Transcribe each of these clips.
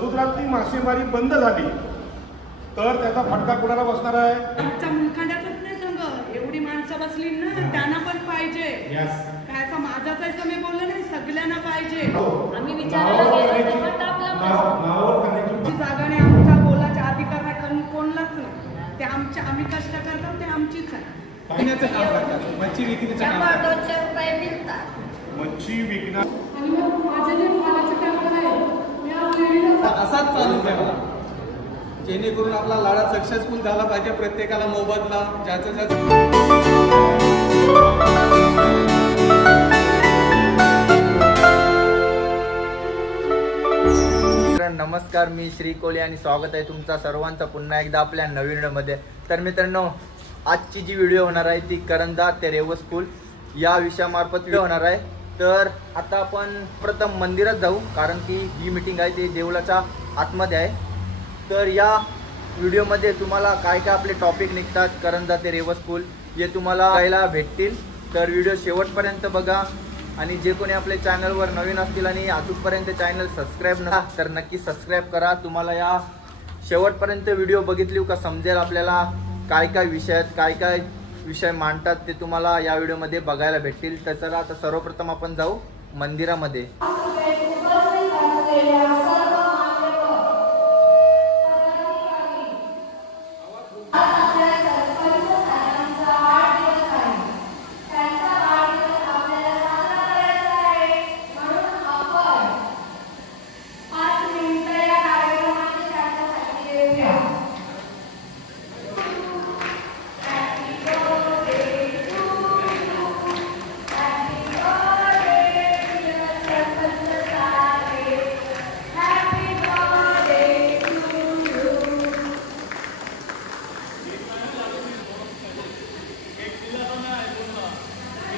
समुद्रातली मासेमारी बंद झाली तर त्याचा फटका कुणाला बसणार आहे? आमच्या मुलखाड्यातच नाही सांग, एवढी माणसं बसली ना, त्यांना पण पाहिजे. कायचा माझाच आहे तर मी बोललो नाही, सगळ्यांना पाहिजे. आम्ही विचारायला गेलो तेव्हा टाकला जागा नाही, आमचा बोलायचा अधिकार नाही कोणलाच नाही. ते आम्ही कष्ट करतो ते आमचीच आहे. पाण्याचं काम करतात, मच्छी विक्रीचं काम करतात. 200 रुपये मिळतात. मच्छी विकणार आणि मग माझे जे मालाचे काम आहे मी आपल्या असाच चालू आहे मला, जेणेकरून आपला लढा सक्सेसफुल झाला पाहिजे. प्रत्येकाला मोबदला ज्याचं नमस्कार, मी श्री कोहली आणि स्वागत आहे तुमचा सर्वांचा पुन्हा एकदा आपल्या नवीन व्हिडिओमध्ये. तर मित्रांनो, आजची जी व्हिडिओ होणार आहे ती करंजा ते रेव स्कूल या विषयामार्फत व्हिडिओ होणार आहे. तर आता आपण प्रथम मंदिरात जाऊ, कारण की ही मीटिंग आहे ती देवळाच्या आतमध्ये आहे. तर या व्हिडिओमध्ये तुम्हाला काय काय आपले टॉपिक निघतात करंजा ते रेव स्कूल हे तुम्हाला पाहायला भेटतील. तर व्हिडिओ शेवटपर्यंत बघा. आणि जे कोणी आपल्या चॅनलवर नवीन असतील आणि अजूनपर्यंत चॅनल सबस्क्राईब नसा तर नक्की सबस्क्राईब करा. तुम्हाला या शेवटपर्यंत व्हिडिओ बघितली का समजेल आपल्याला काय काय विषय मांडतात ते तुम्हाला या व्हिडिओमध्ये बघायला भेटतील. तर चला आता सर्वप्रथम आपण जाऊ मंदिरामध्ये.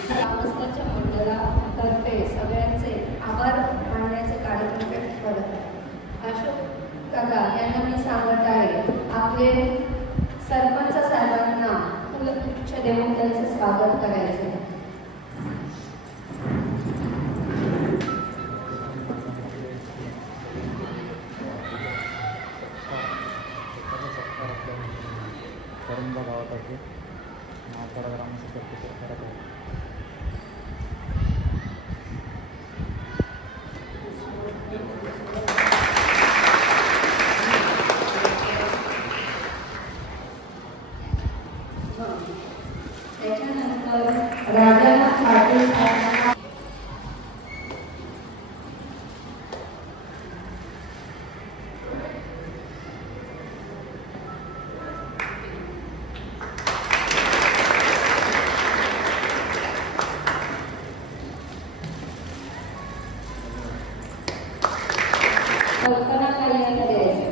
ग्रामस्थांच्या मंडळातर्फे सगळ्यांचे आभार मानण्याचे कार्यक्रम करत आहे. अशोक काका यांना मी सांगत आहे, आपले सरपंच साहेबांना फुलगुच्छ देऊन त्यांचे स्वागत करायचे. करंजा गावातर्फे नावकडा ग्रामस्थांतर्फे करत आहे. त्याच्यानंतर राजानाथ पाटील साहेबांना कल्पना कल्याण द्यायचे.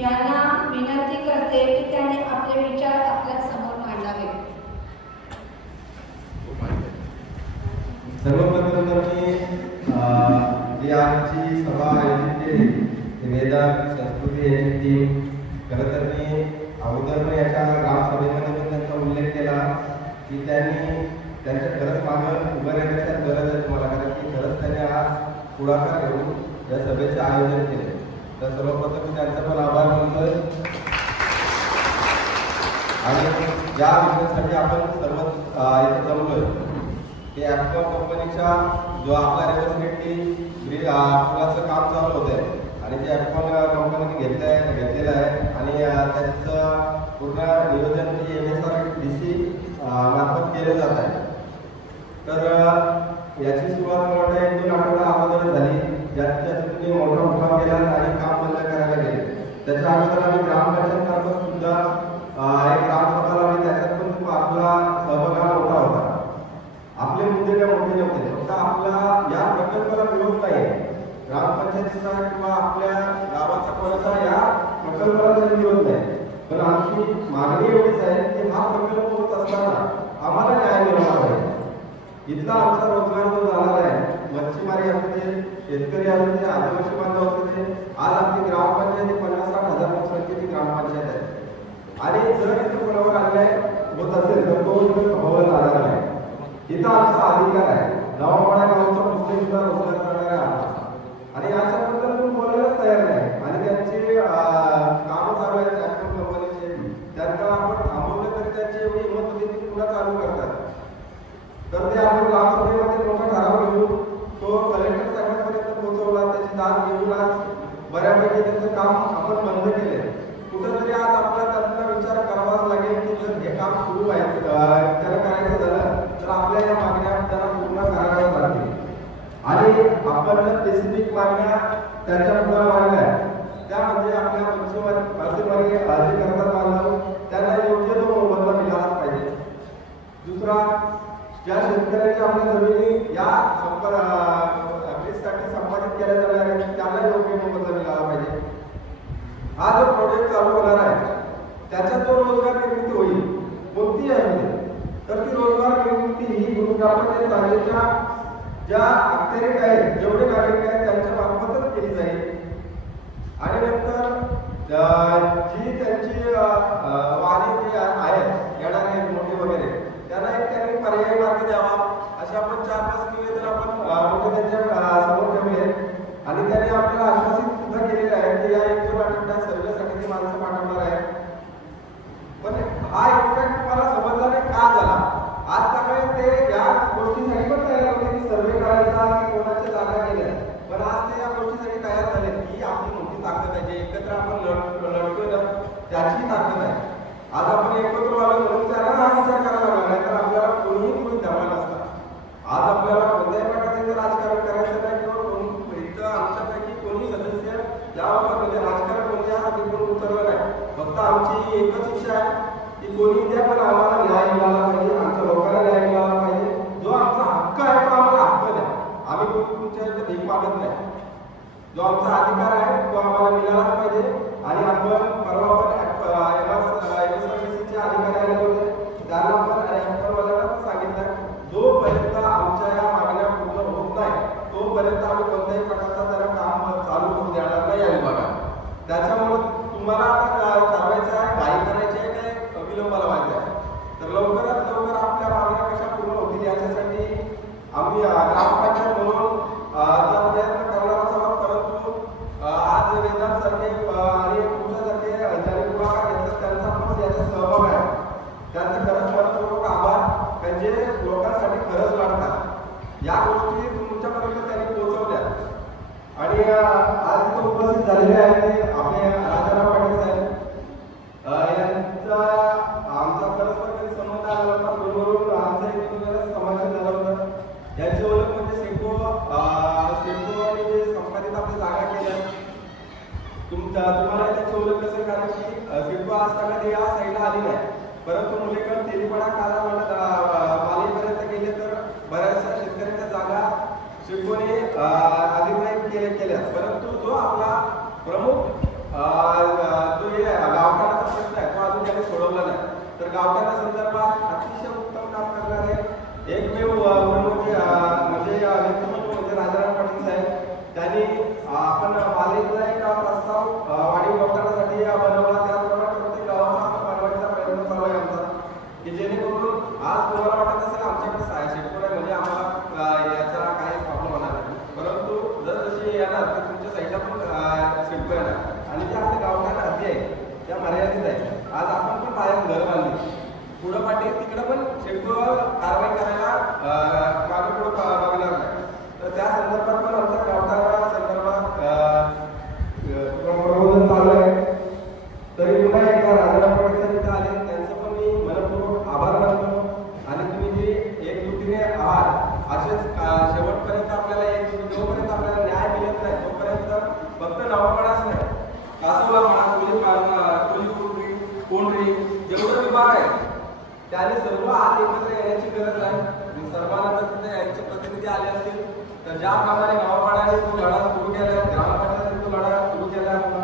यांना विनंती करते की त्याने आपले विचार आपल्या समोर मांडावे. सर्वप्रथम मी जी आमची सभा आयोजित केली वेदांत संस्कृती यांची टीम खरं तर मी सर्वप्रथम मी त्यांचा पण आभार मानतोय. आणि ज्या विषयासाठी आपण सर्व इथे जमलोय ते ॲपकॉम कंपनीच्या जो आपला रेवसनेटनी फुलाचं काम चालू होतंय आणि ते ॲपकॉम कंपनीने घेतलेलं आहे आणि त्याचं पूर्ण नियोजन MSRDC मार्फत केलं जात आहे. तर याची सुरुवात मला वाटतं 1-2 आठवडा अगोदर झाली, ज्याच्यातून मोठा मुकाम केला आणि काम बंद करायला गेले. त्याच्या अगोदर आम्ही ग्रामपंचायत मार्फत सुद्धा एक ग्रामसभा लावली, त्याच्यात पण आपला सहभाग मोठा होता. आपले मुद्दे काय मोठे नव्हते, फक्त आपला या प्रकल्पाला विरोध नाही, ग्रामपंचायतीचा किंवा आपल्या गावाचा कोणाचा या प्रकल्पाला तरी विरोध नाही, पण आमची मागणी एवढीच आहे की हा प्रकल्प होत असताना आम्हाला न्याय मिळाला पाहिजे. इथला आमचा रोजगार जो जाणार आहे, मच्छीमारी असू दे, शेतकरी असू दे, आदिवासी बांधव असू दे, आज आपली ग्रामपंचायत 50-60 हजार लोकसंख्येची ग्रामपंचायत आहे आणि जर इथे कोणावर अन्याय होत असेल तर तो इथे हवं जाणार नाही. इथं आमचा अधिकार आहे. गावापाडा गावचा मुस्लिम सुद्धा रोजगार करणारे आहात आणि याच्याबद्दल तुम्ही बोलायलाच तयार नाही आणि त्यांचे कामं चालू आहेत ॲपकॉम कंपनीचे, त्यांना आपण थांबवलं तरी त्यांची एवढी हिंमत होती की पुन्हा चालू करतात. तर ते आपण ग्रामसभेमध्ये मोठा ठराव घेऊन तो कलेक्टर साहेबांपर्यंत पोहोचवला, त्याची दाद घेऊन आज बऱ्यापैकी त्यांचं काम आपण बंद केले. कुठंतरी आज आपल्याला त्यांचा विचार करावाच लागेल की जर हे काम सुरू आहे त्याला करायचं झालं तर आपल्या या मागण्या त्यांना पूर्ण कराव्याच लागतील. आणि आपण स्पेसिफिक मागण्या त्यांच्या पुढे मांडल्या त्या म्हणजे आपल्या मच्छीमारी जे करतात बांधव त्यांना योग्य तो मोबदला मिळालाच पाहिजे. दुसरा, ज्या शेतकऱ्यांच्या आपल्या जमिनी या साठी संपादित केल्या जाणार आहेत त्यांना योग्य मोबदला मिळाला पाहिजे. हा जो प्रोजेक्ट चालू होणार आहे त्याच्यात जो रोजगार निर्मिती होईल कोणती आहे तर ती रोजगार निर्मिती ही ग्रामपंचायत जागेच्या ज्या अखत्यारीत आहेत, जेवढे नागरिक आहेत त्यांच्या मार्फतच केली जाईल. आणि नंतर जी त्यांची वाहने जी आहेत येणारे मोठे वगैरे त्यांना एक त्यांनी पर्यायी मार्ग द्यावा असे आपण 4-5 निवेदन आपण मोठे त्यांच्या समोर ठेवले आणि त्यांनी आपल्याला आश्वासित सुद्धा केलेले आहे की या 1-2 आठवड्यात सर्वेसाठी ती माणसं पाठवणार आहे. पण हा इम्पॅक्ट तुम्हाला समजला नाही का झाला? आज सकाळी ते या गोष्टीसाठी पण तयार होते की सर्वे करायचा की कोणाच्या जागा गेल्या, पण आज ते या गोष्टीसाठी तयार झाले की आपली मोठी ताकद आहे, जे एकत्र आपण लढतोय ना त्याची ताकद आहे. आज आपण एकत्र आलो म्हणून त्याला हा विचार करावा लागला, नाही तर आपल्याला कोणी दमा नसता. आज आपल्याला कोणत्याही प्रकारचे राजकारण करायचं नाही किंवा इथं आमच्यापैकी कोणी सदस्य याबाबत राजकारण कोणत्या बिंदूवर उतरलं नाही. फक्त आमची एकच इच्छा आहे की कोणी द्या पण आम्हाला न्याय मिळाला पाहिजे, आमच्या लोकांना न्याय मिळाला पाहिजे. जो आमचा हक्क आहे तो आम्हाला हक्क द्या. आम्ही तुमच्या इथे भीक मागत नाही. जो आमचा अधिकार आहे तो आम्हाला मिळालाच पाहिजे. आणि आपण परवा पण MSRDCचे अधिकारी आले होते, त्यांना पण ॲपकॉमवाल्यांना पण सांगितलं जोपर्यंत आमच्या या मागण्या पूर्ण होत नाही तोपर्यंत आम्ही कोणत्याही प्रकारचा त्याला काम चालू होऊ देणार नाही या विभागात. त्याच्यामुळे तुम्हाला आता ठरवायचं आहे, घाई करायची आहे काय विलंबाला व्हायचं आहे, तर लवकरात लवकर आपल्या मागण्या कशा पूर्ण होतील याच्यासाठी आम्ही ग्रामपंचायत म्हणून प्रयत्न करणार आहोत. परंतु आज वेदांसारखे आणि तुमच्यासारखे ज्यांनी पुढाकार घेतला त्यांचा पण याचा सहभाग आहे. त्यांचं खरंच मनपूर्वक आभार, म्हणजे लोकांसाठी खरंच लढतात. या गोष्टी तुमच्यापर्यंत त्यांनी पोहोचवल्या आणि आज इथं उपस्थित झालेले आहेत ते आपले राजाराम पाटील साहेब. यांचा आमचा परस्पर कधी संबंध आला होता, फोनवरून आमचा एक समाधान झालं होतं. यांची ओळख म्हणजे सिडको आणि जे संपादित आपल्या जागा केल्या तुम्हाला त्याची ओळख नसेल कारण की सिडको असताना ते या साईडला आली नाही, परंतु मुलीकडे तेलीपाडा पालीपर्यंत गेले तर बऱ्याचशा शेतकऱ्यांच्या जागा सिडकोने अधिग्रहित केल्या. परंतु जो आपला प्रमुख जो हे गावठाणाचा प्रश्न आहे तो अजून त्यांनी सोडवला नाही. तर गावठाणा संदर्भात अतिशय उत्तम काम करणारे एकमेव म्हणजे व्यक्तिमत्व म्हणजे राजाराम पाटील साहेब. त्यांनी आपण पालिकेचा एक प्रस्ताव वाढीव गावठाणासाठी बनवला, त्याचप्रमाणे प्रत्येक गावाचा आपण बनवायचा प्रयत्न चालू आहे आमचा, की जेणेकरून आज तुम्हाला वाटत असेल आमच्याकडे शेतकरी आहे म्हणजे आम्हाला याचा काही प्रॉब्लेम होणार नाही, परंतु जर जशी येणार तर तुमच्या साईडला पण शेतकरी येणार आणि आहे. आज आपण पण बाहेर घर बांधली, पुढं पाठी तिकडं पण शेतकऱ्यावर कारवाई करायला मागे पुढं बघणार नाही. तर त्या संदर्भात पण आमच्या गावठाणा संदर्भात प्रबोधन चालू आहे. तरी पुन्हा एकदा राजाराम पवार साहेब इथं आले, त्यांचं पण मी मनपूर्वक आभार मानतो. आणि तुम्ही जे एकजुटीने आहात असेच शेवटपर्यंत आपल्याला जोपर्यंत आपल्याला न्याय मिळत नाही तोपर्यंत फक्त नावापणाच नाही, कासवला म्हणा, कोंढरी जेवढे विभाग आहेत त्याने सर्व आत एकत्र येण्याची गरज आहे. सर्वांना जर तिथे यांचे प्रतिनिधी आले असतील तर ज्याप्रमाणे गावपाड्याने तो लढा सुरू केला, ग्रामपंचायतीने तो लढा सुरू केला होता,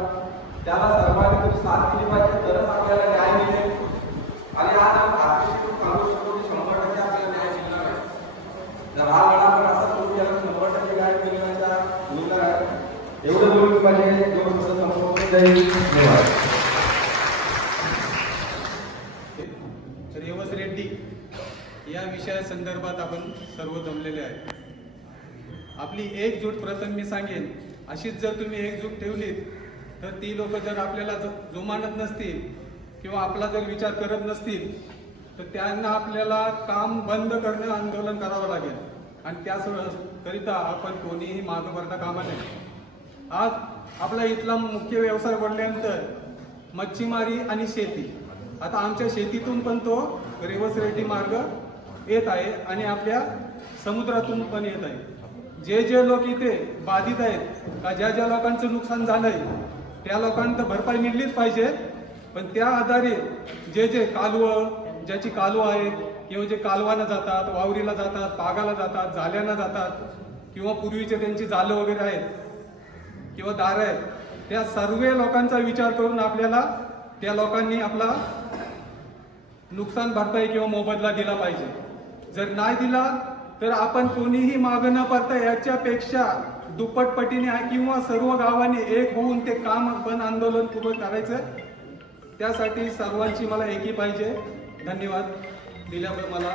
त्याला सर्वांनी तुम्ही साथ दिली पाहिजे, तरच आपल्याला न्याय मिळेल. आणि आज आपण आत्मशील सांगू शकतो की 100% आपल्याला न्याय मिळणार आहे. जर हा लढा आपण असा सुरू केला तर 100% न्याय मिळणार आहे. एवढं बोलून पाहिजे, एवढं संपूर्ण धन्यवाद. रेवस रेड्डी या विषयासंदर्भात आपण सर्व जमलेले आहे. आपली एकजूट प्रथम मी सांगेन, अशीच जर तुम्ही एकजूट ठेवलीत तर ती लोक जर आपल्याला जुमानत नसतील किंवा आपला जर विचार करत नसतील तर त्यांना आपल्याला काम बंद करणं, आंदोलन करावं लागेल. आणि त्याकरिता आपण कोणीही मागं पडता कामा नये. आज आपला इथला मुख्य व्यवसाय बनल्यानंतर मच्छीमारी आणि शेती. आता आमच्या शेतीतून पण तो रेवस रेड्डी मार्ग येत आहे आणि आपल्या समुद्रातून पण येत आहे. जे लोक इथे बाधित आहेत का, ज्या लोकांचं नुकसान झालंय त्या लोकांना भरपाई मिळलीच पाहिजे. पण त्या आधारे जे कालवं, ज्याची कालवं आहेत किंवा जे कालवानं जातात, वावरीला जातात, पागाला जातात, जाल्यानं जातात किंवा पूर्वीचे त्यांची जालं वगैरे आहेत किंवा दार आहेत, त्या सर्व लोकांचा विचार करून आपल्याला त्या लोकांनी आपला नुकसान भरपाई किंवा मोबदला दिला पाहिजे. जर नाही दिला तर आपण कोणीही मागं न पडता याच्यापेक्षा दुप्पटपटीने किंवा सर्व गावांनी एक होऊन ते काम पण आंदोलन पूर्ण करायचं. त्यासाठी सर्वांची मला एकी पाहिजे. धन्यवाद दिल्यामुळे मला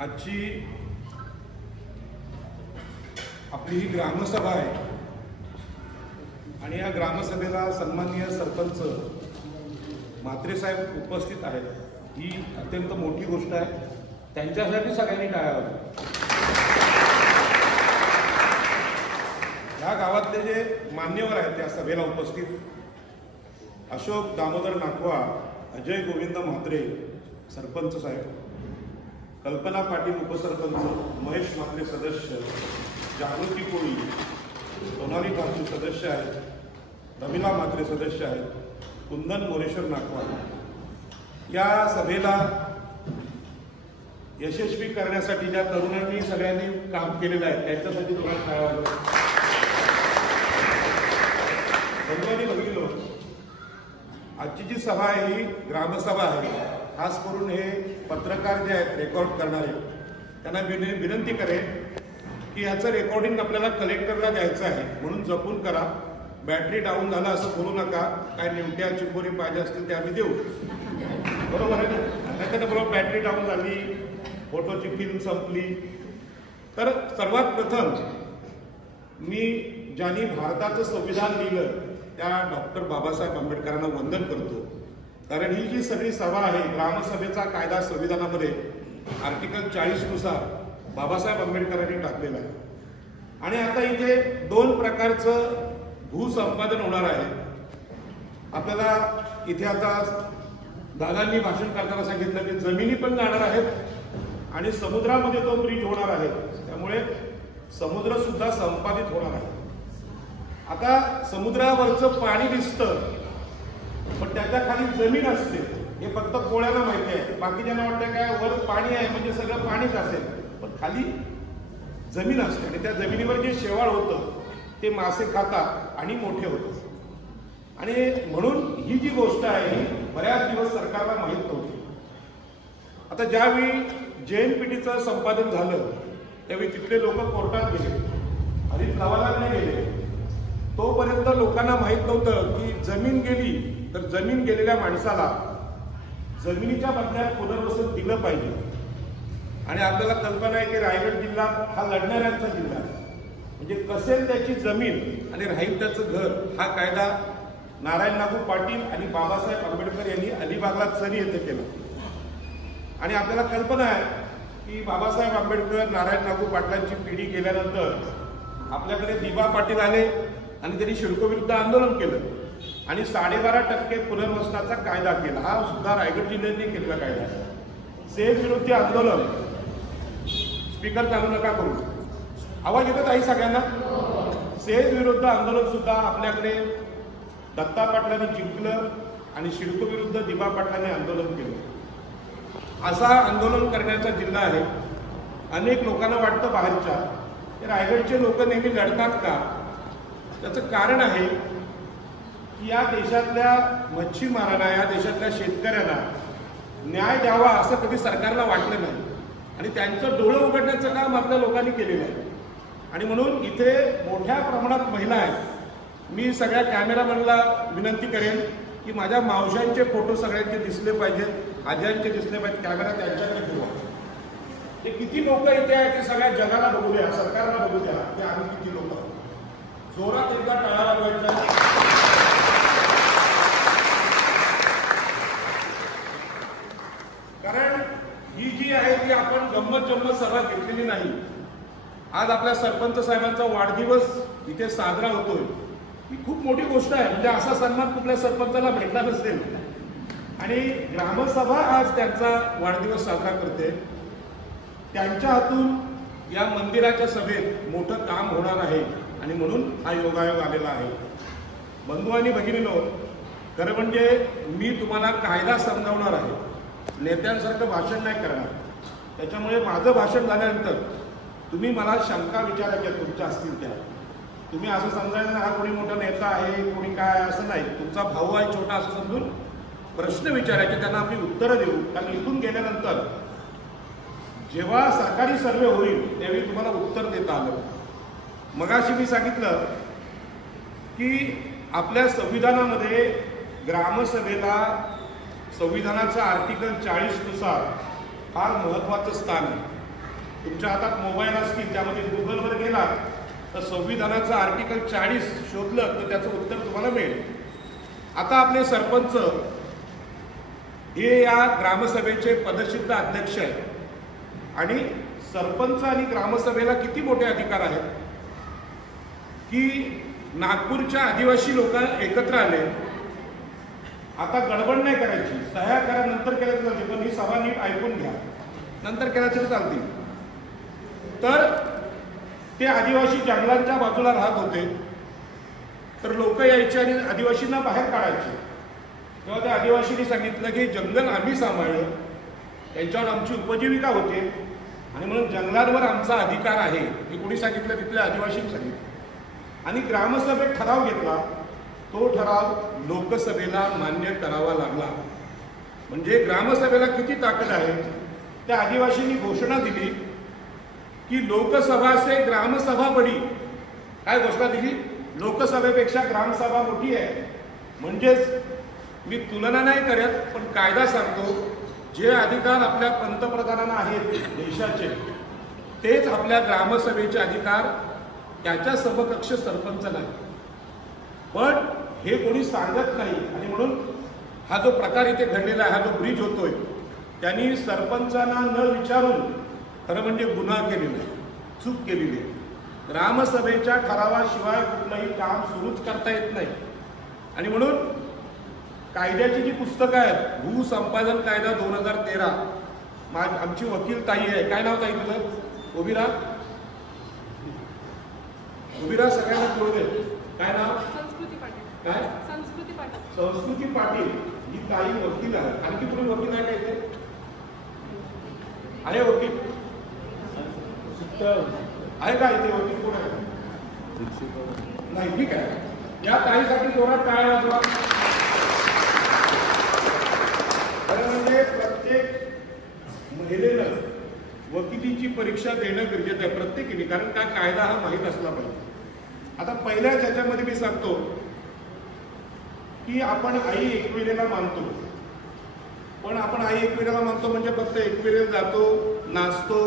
आजची आपली ही ग्रामसभा आहे आणि या ग्रामसभेला सन्माननीय सरपंच म्हात्रे साहेब उपस्थित आहेत. ही अत्यंत मोठी गोष्ट आहे. त्यांच्यासाठी सगळ्यांनी टाळ्या वाजवा. या गावातले जे मान्यवर आहेत त्या सभेला उपस्थित, अशोक दामोदर नाकवा, अजय गोविंद म्हात्रे सरपंच साहेब, कल्पना पाटील उपसरपंच, महेश म्हात्रे सदस्य, जागृती कोळी, सोनाली ठाकूर सदस्य आहेत, रमिला म्हात्रे सदस्य आहेत, कुंदन मोरेश्वर नाकवा. या सभेला यशस्वी करण्यासाठी ज्या तरुणांनी सगळ्यांनी काम केलेलं आहे त्यांच्यासाठी तुम्हाला काय बंधूंनी बघितलं. आजची जी सभा आहे ही ग्रामसभा आहे. खास करून हे पत्रकार जे आहेत रेकॉर्ड करणारे त्यांना विनंती करेन की याचं रेकॉर्डिंग आपल्याला कलेक्टरला द्यायचं आहे, म्हणून जपून करा. बॅटरी डाऊन झाला असं बोलू नका. काय निमट्या चिंबोरी पाहिजे असतील ते आम्ही देऊ, बरोबर आहे ना. त्याच्यात बरोबर बॅटरी डाऊन झाली, फोटोची फिल्म संपली. तर सर्वात प्रथम मी ज्यांनी भारताचं संविधान लिहिलं त्या डॉक्टर बाबासाहेब आंबेडकरांना वंदन करतो. कारण ही जी सगळी सभा आहे, ग्रामसभेचा कायदा संविधानामध्ये आर्टिकल 40 नुसार बाबासाहेब आंबेडकरांनी टाकलेला आहे. आणि आता इथे 2 प्रकारचं भूसंपादन होणार आहे. आपल्याला इथे आता दादांनी भाषण करताना सांगितलं की जमिनी पण जाणार आहेत आणि समुद्रामध्ये तो ब्रिज होणार आहे. त्यामुळे समुद्र सुद्धा संपादित होणार आहे. आता समुद्रावरचं पाणी दिसतं पण त्याच्या खाली जमीन असते हे फक्त कोळ्याला माहिती आहे. बाकीच्यांना वाटतं काय वर पाणी आहे म्हणजे सगळं पाणीच असेल, पण खाली जमीन असते आणि त्या जमिनीवर जे शेवाळ होतं ते मासे खातात आणि मोठे होतात. आणि म्हणून ही जी गोष्ट आहे ही बऱ्याच दिवस सरकारला माहीत नव्हती. आता ज्यावेळी JNPTचं संपादन झालं त्यावेळी तिथले लोक कोर्टात गेले, हरित लवादात नाही गेले. तोपर्यंत लोकांना माहित नव्हतं की जमीन गेली तर जमीन गेलेल्या माणसाला जमिनीच्या बदल्यात पुनर्वसन दिलं पाहिजे. आणि आपल्याला कल्पना आहे की रायगड जिल्हा हा लढणाऱ्यांचा जिल्हा आहे. म्हणजे कसेल त्याची जमीन आणि राहील त्याचं घर हा कायदा नारायण नागू पाटील आणि बाबासाहेब आंबेडकर यांनी अलिबागला चरी येथे केला. आणि आपल्याला कल्पना आहे की बाबासाहेब आंबेडकर नारायण नागू पाटलांची पिढी गेल्यानंतर आपल्याकडे दिबा पाटील आले आणि त्यांनी शिडको विरुद्ध आंदोलन केलं आणि 12.5% पुनर्वसनाचा कायदा केला. हा सुद्धा रायगड जिल्ह्याने केलेला कायदा आहे. सेज विरोधी आंदोलन. स्पीकर चालू नका करू. आवाज येतो ताई सगळ्यांना? सेज विरुद्ध आंदोलन सुद्धा आपल्याकडे दत्ता पाटलांनी जिंकलं आणि शिडको विरुद्ध दिबा पाटलांनी आंदोलन केलं. असा आंदोलन करण्याचा जिल्हा आहे. अनेक लोकांना वाटतं बाहेरच्या की रायगडचे लोक नेहमी लढतात का? त्याचं कारण आहे की या देशातल्या मच्छीमारांना, या देशातल्या शेतकऱ्यांना न्याय द्यावा असं कधी सरकारला वाटलं नाही आणि त्यांचं डोळं उघडण्याचं काम आपल्या लोकांनी केलेलं आहे. आणि म्हणून इथे मोठ्या प्रमाणात महिला आहेत. मी सगळ्या कॅमेरामॅनला विनंती करेन की माझ्या मावशांचे फोटो सगळ्यांचे दिसले पाहिजेत, आज्यांचे दिसले पाहिजेत. कॅमेरा त्यांच्याकडे फिरवा. ते किती लोक इथे आहेत ते सगळ्या जगाला बघू द्या, सरकारला बघू द्या की आम्ही किती लोक. जोरात एकदा टाळा वाजवायचा. कारण ही जी आहे ती आपण गंमत जम्मत सभा घेतलेली नाही. आज आपल्या सरपंच साहेबांचा वाढदिवस इथे साजरा होतोय. ही खूप मोठी गोष्ट आहे. म्हणजे असा सन्मान कुठल्या सरपंचाला भेटला नसेल. आणि ग्रामसभा आज त्यांचा वाढदिवस साजरा करते. त्यांच्या हातून या मंदिराच्या सभेत मोठं काम होणार आहे आणि म्हणून हा योगायोग आलेला आहे. बंधू आणि भगिनींनो, खरं म्हणजे मी तुम्हाला कायदा समजावणार आहे, नेत्यांसारखं भाषण नाही करणार. त्याच्यामुळे माझं भाषण झाल्यानंतर तुम्ही मला शंका विचारायच्या तुमच्या असतील त्या. तुम्ही असं समजायचं हा कोणी मोठा नेता आहे, कोणी काय, असं नाही. तुमचा भाऊ आहे छोटा असं समजून प्रश्न विचारायचे, त्यांना आम्ही उत्तरं देऊ. कारण इथून गेल्यानंतर जेव्हा सरकारी सर्वे होईल त्यावेळी तुम्हाला उत्तर देता आलं. मगाशी मी सांगितलं की आपल्या संविधानामध्ये ग्रामसभेला संविधानाच्या आर्टिकल 40 नुसार फार महत्वाचं स्थान आहे. तुमच्या हातात मोबाईल असतील, त्यामध्ये गुगलवर गेला तर संविधानाचं आर्टिकल 40 शोधलं तर त्याचं उत्तर तुम्हाला मिळेल. आता आपले सरपंच हे या ग्रामसभेचे पदसिद्ध अध्यक्ष आहेत. आणि सरपंच आणि ग्रामसभेला किती मोठे अधिकार आहेत की नागपूरच्या आदिवासी लोक एकत्र आले. आता गडबड नाही करायची, सह्या करा, नंतर केल्या तरी चालते, पण ही सभा नीट ऐकून घ्या, नंतर केल्या तरी चालतील. तर ते आदिवासी जंगलांच्या बाजूला राहत होते. तर लोक यायचे आणि आदिवासींना बाहेर काढायचे. तेव्हा त्या आदिवासींनी सांगितलं की जंगल आम्ही सांभाळलं, त्यांच्यावर आमची उपजीविका होते आणि म्हणून जंगलांवर आमचा अधिकार आहे. हे कोणी सांगितलं? तिथल्या आदिवासींनी सांगितलं. आणि ग्रामसभेत ठराव घेतला. तो ठराव लोकसभेला मान्य करावा लागला. म्हणजे ग्रामसभेला किती ताकद आहे. त्या आदिवासींनी घोषणा दिली की लोकसभा से ग्रामसभा बडी. काय घोषणा दिली? लोकसभेपेक्षा ग्रामसभा मोठी आहे. म्हणजेच मी तुलना नाही करत, पण कायदा सांगतो जे अधिकार आपल्या पंतप्रधानांना आहेत देशाचे, तेच आपल्या ग्रामसभेचे अधिकार त्याच्या समकक्ष सरपंच नाही. पण हे कोणी सांगत नाही. आणि म्हणून हा जो प्रकार इथे घडलेला आहे, हा जो ब्रिज होतोय, त्यांनी सरपंचांना न विचारून खरं म्हणजे गुन्हा केलेला आहे, चूक केलेली आहे. ग्रामसभेच्या ठरावाशिवाय कुठलंही काम सुरूच करता येत नाही. आणि म्हणून कायद्याची जी पुस्तकं आहेत, भूसंपादन कायदा 2013, आमची वकील ताई आहे. काय नाव ताई तुझं? उभी राहा, सगळ्यांना कळू दे. काय नाव? संस्कृती पाटील. काय? संस्कृती पाटील. संस्कृती पाटील ही ताई वकील आहे. आणखी तुम्ही वकील आहे का इथे? आहे वकील? आहे का इथे वकील? कोण आहे? नाही, ठीक आहे. या ताईसाठी जोरात टाळ्या वाजवा. खरं म्हणजे प्रत्येक महिलेनं वकिलीची परीक्षा देणं गरजेचं आहे, प्रत्येकीने. कारण काय, कायदा हा माहीत असला पाहिजे. आता पहिल्या त्याच्यामध्ये मी सांगतो की आपण आई एकविरेला मानतो, पण आपण आई एकविरेला मानतो म्हणजे फक्त एकविरेला जातो, नाचतो,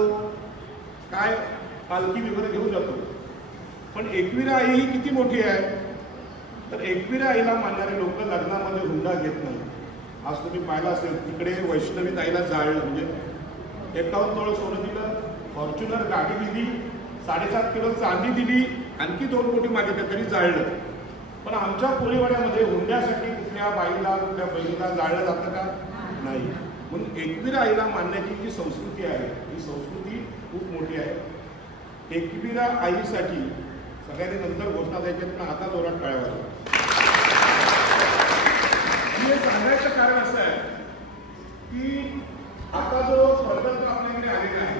काय पालखी वगैरे घेऊन जातो. पण एकविरा आई ही किती मोठी आहे, तर एकविरा आईला मानणारे लोक लग्नामध्ये हुंडा घेत नाही. आज तुम्ही पाहिलं असेल तिकडे वैष्णवी ताईला जाळलं, म्हणजे 51 तोळ सोनं दिलं, फॉर्च्युनर गाडी दिली, 7.5 किलो चांदी दिली, आणखी 2 कोटी मागितले तरी जाळलं. पण आमच्या कोळीवाड्यामध्ये हुंड्यासाठी कुठल्या बाईला कुठल्या बहिणीला जाळलं जातं का? नाही. म्हणून एकविरा आईला मानण्याची जी संस्कृती आहे ही संस्कृती खूप मोठी आहे. एकविरा आईसाठी सगळ्यांनी नंतर घोषणा द्यायच्या, पण आता जोरात टाळ्या वाजवा. हे सांगायचं कारण असं आहे की आता जो प्रकल्प आपल्याकडे आलेला आहे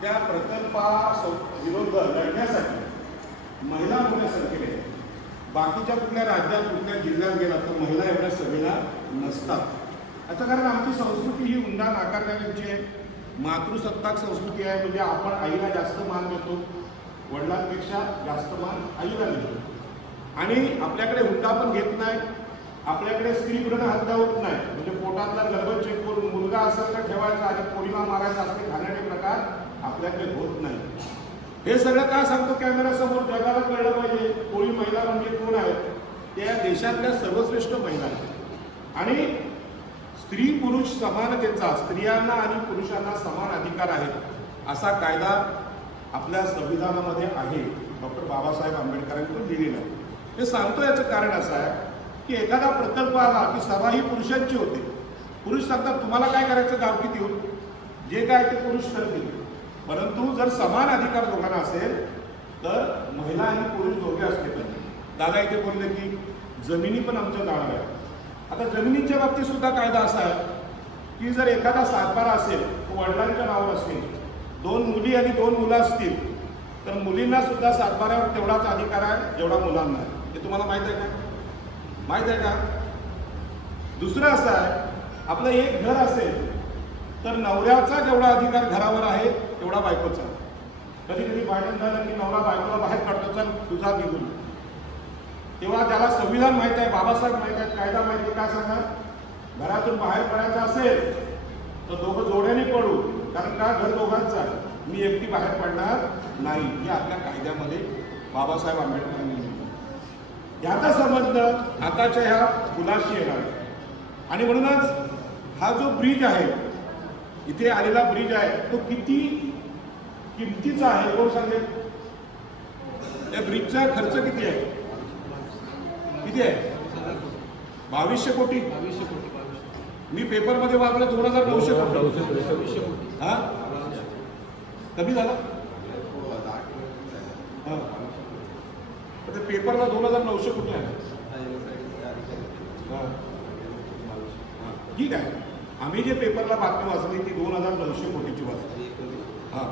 त्या प्रकल्पाविरोध लढण्यासाठी महिला मोठ्या संख्येने बाकीच्या कुठल्या राज्यात कुठल्या जिल्ह्यात गेला तर महिला एवढ्या सभेला नसतात. याचं कारण आमची संस्कृती ही हुंडा नाकारण्याची आहे. मातृसत्ताक संस्कृती आहे, म्हणजे आपण आईला जास्त मान देतो, वडिलांपेक्षा जास्त मान आईला देतो. आणि आपल्याकडे हुंडा पण घेत नाही, आपल्याकडे स्त्री भ्रूण हत्या होत नाही, म्हणजे पोटातला गर्भ चेक करून मुलगा असेल तर ठेवायचा आणि पोरीला मारायचा असले घाणेरडे प्रकार आपल्याकडे होत नाही. हे सगळं का सांगतो कॅमेऱ्यासमोर, जगाला कळलं पाहिजे कोळी महिला म्हणजे कोण आहेत. त्या देशातल्या सर्वश्रेष्ठ महिला आहेत आणि स्त्री पुरुष समानतेचा, स्त्रियांना आणि पुरुषांना समान अधिकार आहेत असा कायदा आपल्या संविधानामध्ये आहे. डॉक्टर बाबासाहेब आंबेडकरांनी तो लिहिलेला आहे. हे सांगतो याचं कारण असं आहे की एखादा प्रकल्प आला की सभा ही पुरुषांची होते. पुरुष सांगतात तुम्हाला काय करायचं गावकीत येऊन, जे काय ते पुरुष करतील. परंतु जर समान अधिकार दोघांना असेल तर महिला आणि पुरुष दोघे असले पाहिजे. दादा इथे बोलले की जमिनी पण आमच्या जाणार आहे. आता जमिनीच्या बाबतीत सुद्धा कायदा असा आहे की जर एखादा सातबारा असेल, तो वडिलांच्या नावावर असेल, 2 मुली आणि 2 मुलं असतील तर मुलींना सुद्धा सातबाऱ्यावर तेवढाच अधिकार आहे जेवढा मुलांना आहे. हे तुम्हाला माहित आहे का? माहित आहे का? दुसरं असं आहे, आपलं एक घर असेल तर नवऱ्याचा जेवढा अधिकार घरावर आहे तेवढा बायकोचा. कधी कधी भांडण झालं की नवरा बायकोला बाहेर काढतो, चल तुझा निघून. तेव्हा त्याला संविधान माहित आहे, बाबासाहेब माहित आहे, कायदा माहिती आहे. काय सांगा, घरातून बाहेर पडायचं असेल तर दोघं जोड्याने पडू, कारण का घर दोघांचा आहे, मी एकटी बाहेर पडणार नाही. हे आपल्या कायद्यामध्ये बाबासाहेब आंबेडकरांनी लिहिलं. याचा संबंध आताच्या ह्या पुलाशी येणार आणि म्हणूनच हा जो ब्रिज आहे, इथे आलेला ब्रिज आहे, तो किती किमतीचा आहे कोण सांगेल? त्या ब्रिजचा खर्च किती आहे? किती आहे? 2200 कोटी. मी पेपरमध्ये वाचलं 2900 कोटी. हा कमी झाला. पेपरला 2900 कोटी आहे. ठीक आहे, आम्ही जे पेपरला बातमी वाचली ती 2900 कोटीची वाचली. हा,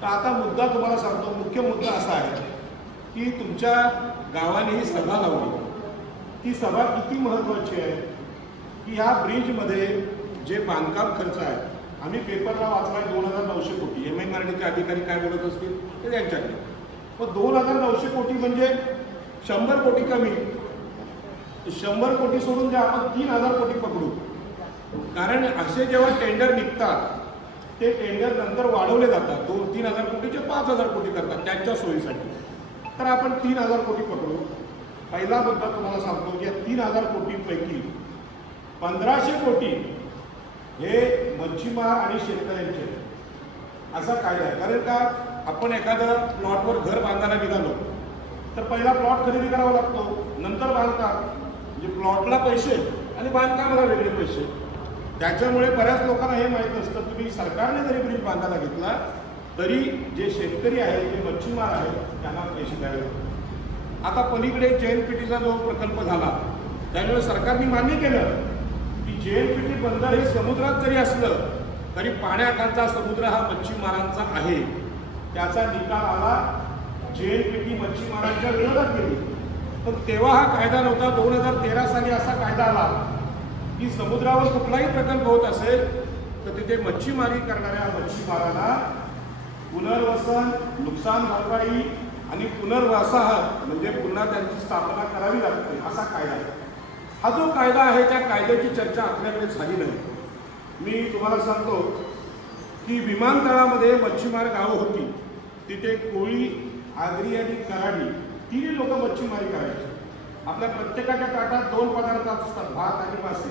तर आता मुद्दा तुम्हाला सांगतो. मुख्य मुद्दा असा आहे की तुमच्या गावाने ही सभा लावली. ती सभा किती महत्वाची आहे की ह्या ब्रिजमध्ये जे बांधकाम खर्च आहे, आम्ही पेपरला वाचलाय 2900 कोटी. MMRDचे अधिकारी काय बोलत असतील ते त्यांच्याकडे. पण 2900 कोटी म्हणजे 100 कोटी कमी. 100 कोटी सोडून जे आपण 3000 कोटी पकडू, कारण असे जेव्हा टेंडर निघतात ते टेंडर नंतर वाढवले जातात. 2-3000 कोटीचे 5000 कोटी करतात त्यांच्या सोयीसाठी. तर आपण 3000 कोटी पकडू. पहिला मुद्दा तुम्हाला सांगतो की 3000 कोटींपैकी 1500 कोटी हे मच्छीमार आणि शेतकऱ्यांचे असा कायदा आहे. कारण का, आपण एखादं प्लॉटवर घर बांधायला निघालो तर पहिला प्लॉट खरेदी करावा लागतो, नंतर बांधकाम. म्हणजे प्लॉटला पैसे आणि बांधकामाला वेगळे पैसे. त्याच्यामुळे बऱ्याच लोकांना हे माहीत नसतं, तुम्ही सरकारने जरी ब्रिज बांधायला घेतला तरी जे शेतकरी आहेत, जे मच्छीमार आहेत त्यांना पैसे द्यावे लागतात. आता पलीकडे JNPTचा जो प्रकल्प झाला त्यामुळे सरकारने मान्य केलं की JNPT बंदर हे समुद्रात जरी असलं तरी पाण्याखालचा समुद्र हा मच्छीमारांचा आहे. त्याचा निकाल आला, JNPT मच्छीमारांच्या विरोधात गेली. पण तेव्हा हा कायदा नव्हता. 2013 साली असा कायदा आला की समुद्रावर कुठलाही प्रकल्प होत असेल तर तिथे मच्छीमारी करणाऱ्या मच्छीमारांना पुनर्वसन, नुकसान भरपाई आणि पुनर्वसाहत म्हणजे पुन्हा त्यांची स्थापना करावी लागते असा कायदा आहे. हा जो कायदा आहे त्या कायद्याची चर्चा आपल्याकडे झाली नाही. मी तुम्हाला सांगतो की विमानतळामध्ये मच्छीमार गावं होती, तिथे कोळी, आगरी आणि कराडी तिन्ही लोक मच्छीमारी करायची. आपल्या प्रत्येकाच्या ताटात 2 पदार्थ असतात, भात आणि मासे.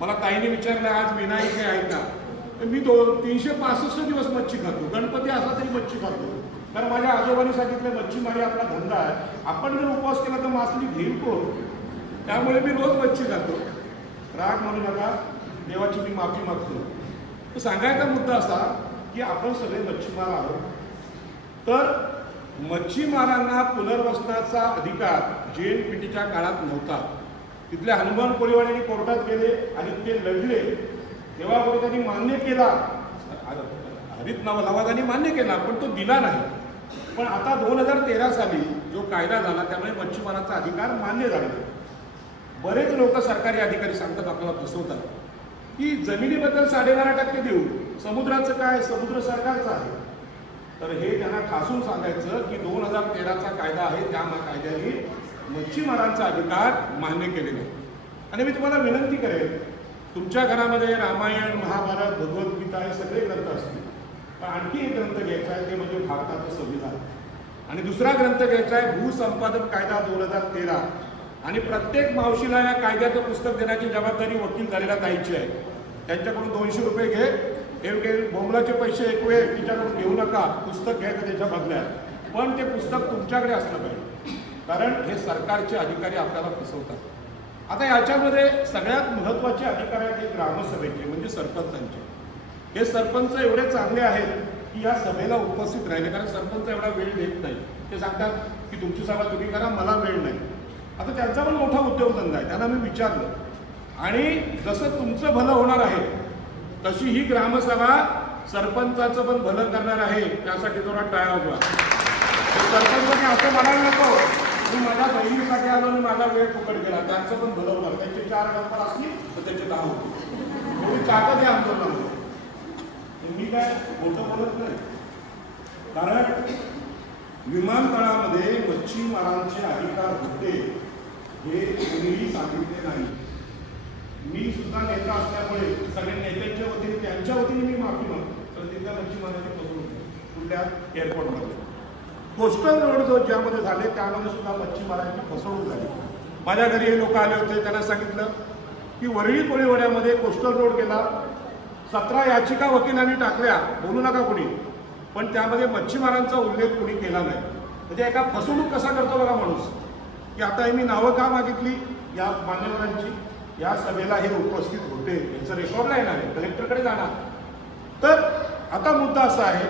मला ताईने विचारलं आज विनायक हे आहे का, तर मी 365 दिवस मच्छी खातो, गणपती असला तरी मच्छी खातो. कारण माझ्या आजोबांनी सांगितलं मच्छीमारी आपला धंदा आहे, आपण जर उपवास केला तर मासली घेईल कोण, त्यामुळे मी रोज मच्छी खातो. राग म्हणू नका, देवाची मी माफी मागतो. तर सांगायचा मुद्दा असा की आपण सगळे मच्छीमार आहोत. तर मच्छीमारांना पुनर्वसनाचा अधिकार JNPTच्या काळात नव्हता. तिथले हनुमान कोळीवाड्यांनी कोर्टात गेले आणि ते लढले, तेव्हा कोर्टाने मान्य केला, हरित लवादाने मान्य केला, पण तो दिला नाही. पण आता 2013 साली जो कायदा झाला त्यामुळे मच्छीमारांचा अधिकार मान्य झाला. बरेच लोक सरकारी अधिकारी सांगतात, आपल्याला फसवतात की जमिनीबद्दल 12.5% देऊ, समुद्राचं काय, समुद्र सरकारचं आहे. तर हे त्यांना ठासून सांगायचं की 2013चा कायदा आहे, त्या कायद्याने मच्छीमारांचा अधिकार मान्य केलेला आहे. आणि मी तुम्हाला विनंती करेन, तुमच्या घरामध्ये रामायण, महाभारत, भगवद्गीता हे सगळे ग्रंथ असतील, पण आणखी एक ग्रंथ घ्यायचा आहे, ते म्हणजे भारताचं संविधान. आणि दुसरा ग्रंथ घ्यायचा आहे भूसंपादन कायदा 2013. आणि प्रत्येक मावशीला या कायद्याचं पुस्तक देण्याची जबाबदारी वकील झालेल्या ताईची आहे. त्यांच्याकडून 200 रुपये घे, हे बोंबलाचे पैसे एक वेळ तिच्याकडून घेऊ नका, पुस्तक घ्यायचं त्याच्या बदल्यात, पण ते पुस्तक तुमच्याकडे असलं पाहिजे, कारण हे सरकारचे अधिकारी आपल्याला फसवतात. आता याच्यामध्ये सगळ्यात महत्वाचे अधिकारी आहेत ग्रामसभेचे, म्हणजे सरपंचांचे. हे सरपंच एवढे चांगले आहेत की या सभेला उपस्थित राहिले, कारण सरपंच एवढा वेळ देत नाही. ते सांगतात की तुमची सभा तुम्ही करा, मला वेळ नाही. आता त्यांचा पण मोठा उद्योगधंदा आहे, त्यांना मी विचारलं, आणि जसं तुमचं भलं होणार आहे तशी ही ग्रामसभा सरपंचाचं पण भलं करणार आहे, त्यासाठी जोरात टाळ्या वाजवा. सरपंचाने असं म्हणायला नको मी माझ्या बहिणीसाठी आलो आणि माझा वेळ फुकट गेला, त्यांचं पण भलं होणार. त्यांचे 4 गप्पा असतील तर त्याचे 10 होते. एवढी ताकद आहे आंदोलनामध्ये. मी काय मोठं बोलत नाही, कारण विमानतळामध्ये मच्छीमारांचे अधिकार होते हे कोणीही सांगितले नाही. मी सुद्धा नेता असल्यामुळे सगळ्या नेत्यांच्या वतीने, त्यांच्या वतीने मी माफी मागतो. तर तिथल्या मच्छीमारांची फसवणूक कुठल्या एअरपोर्टमध्ये कोस्टल रोड जो ज्यामध्ये झाले त्यामध्ये सुद्धा मच्छीमारांची फसवणूक झाली. माझ्या घरी हे लोक आले होते, त्यांना सांगितलं की वरळी कोळीवाड्यामध्ये कोस्टल रोड गेला, 17 याचिका वकिलांनी टाकल्या, बोलू नका कोणी, पण त्यामध्ये मच्छीमारांचा उल्लेख कोणी केला नाही. म्हणजे एका फसवणूक कसा करतो बघा माणूस, की आता मी नावं का मागितली या मान्यवरांची, या सभेला हे उपस्थित होते, यांचं रेकॉर्डला येणार आहे, कलेक्टरकडे जाणार. तर आता मुद्दा असा आहे,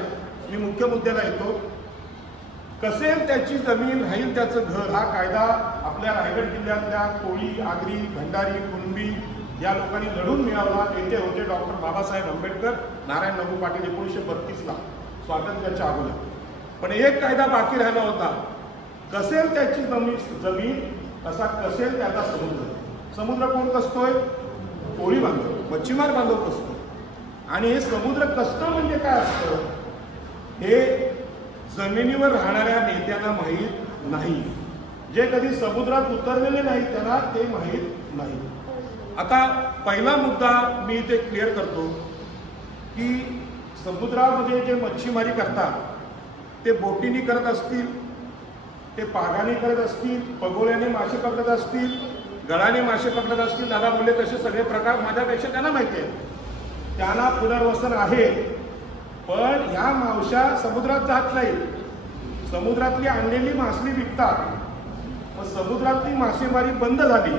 मी मुख्य मुद्द्याला येतो, कसेल त्याची जमीन राहील त्याचं घर हा कायदा आपल्या रायगड जिल्ह्यातल्या कोळी, आगरी, भंडारी, कुणबी या लोकांनी लढून मिळवला. येथे होते डॉक्टर बाबासाहेब आंबेडकर, नारायण नगू पाटील 1932ला स्वातंत्र्याच्या अगोदर. पण एक कायदा बाकी राहिला होता, कसेल त्याची जमीन तसा कसेल त्याचा समुद्र. समुद्र कोण कसतोय? कोळी बांधव, मच्छीमार बांधव कसतो. आणि हे समुद्र कसतं म्हणजे काय असतं हे जमिनीवर राहणाऱ्या नेत्यांना माहीत नाही. जे कधी समुद्रात उतरलेले नाही त्यांना ते माहीत नाही. आता पहिला मुद्दा मी इथे क्लिअर करतो की समुद्रामध्ये जे मच्छीमारी करतात ते बोटीनी करत असतील, ते पागाने करत असतील, पगोल्याने मासे पकडत असतील, गळाने मासे पकडत असतील, दादा बोलले तसे सगळे प्रकार माझ्यापेक्षा त्यांना माहिती आहे. त्यांना पुनर्वसन आहे, पण ह्या मावशा समुद्रात जात नाही. समुद्रातली आणलेली मासळी विकतात. मग समुद्रातली मासेमारी बंद झाली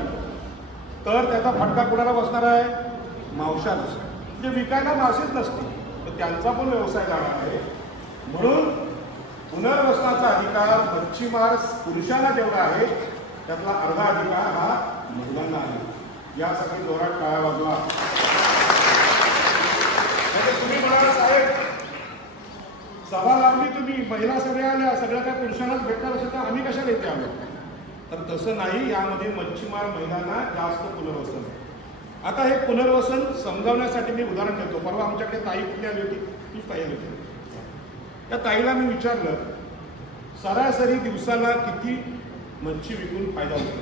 तर त्याचा फटका कुणाला बसणार आहे? मावशाला. म्हणजे विकायला मासेच नसतील तर त्यांचा पण व्यवसाय जाणार आहे. म्हणून पुनर्वसनाचा अधिकार मच्छीमार पुरुषांना जेवढा आहे त्यातला अर्धा अधिकार हा महिलांना आहे. यासाठी जोरात टाळ्या वाजवा. तुम्ही म्हणाला साहेब सभा लागली, तुम्ही महिला सगळ्या आल्या, सगळ्या त्या पुरुषांनाच भेटणार असेल तर आम्ही कशाला येते आलो? तर तसं नाही. यामध्ये मच्छीमार महिलांना जास्त पुनर्वसन. आता हे पुनर्वसन समजावण्यासाठी मी उदाहरण देतो. परवा आमच्याकडे ताई कुठली आली होती? ती ताई आली होती. त्या ताईला मी विचारलं सरासरी दिवसाला किती मच्छी विकून फायदा होतो?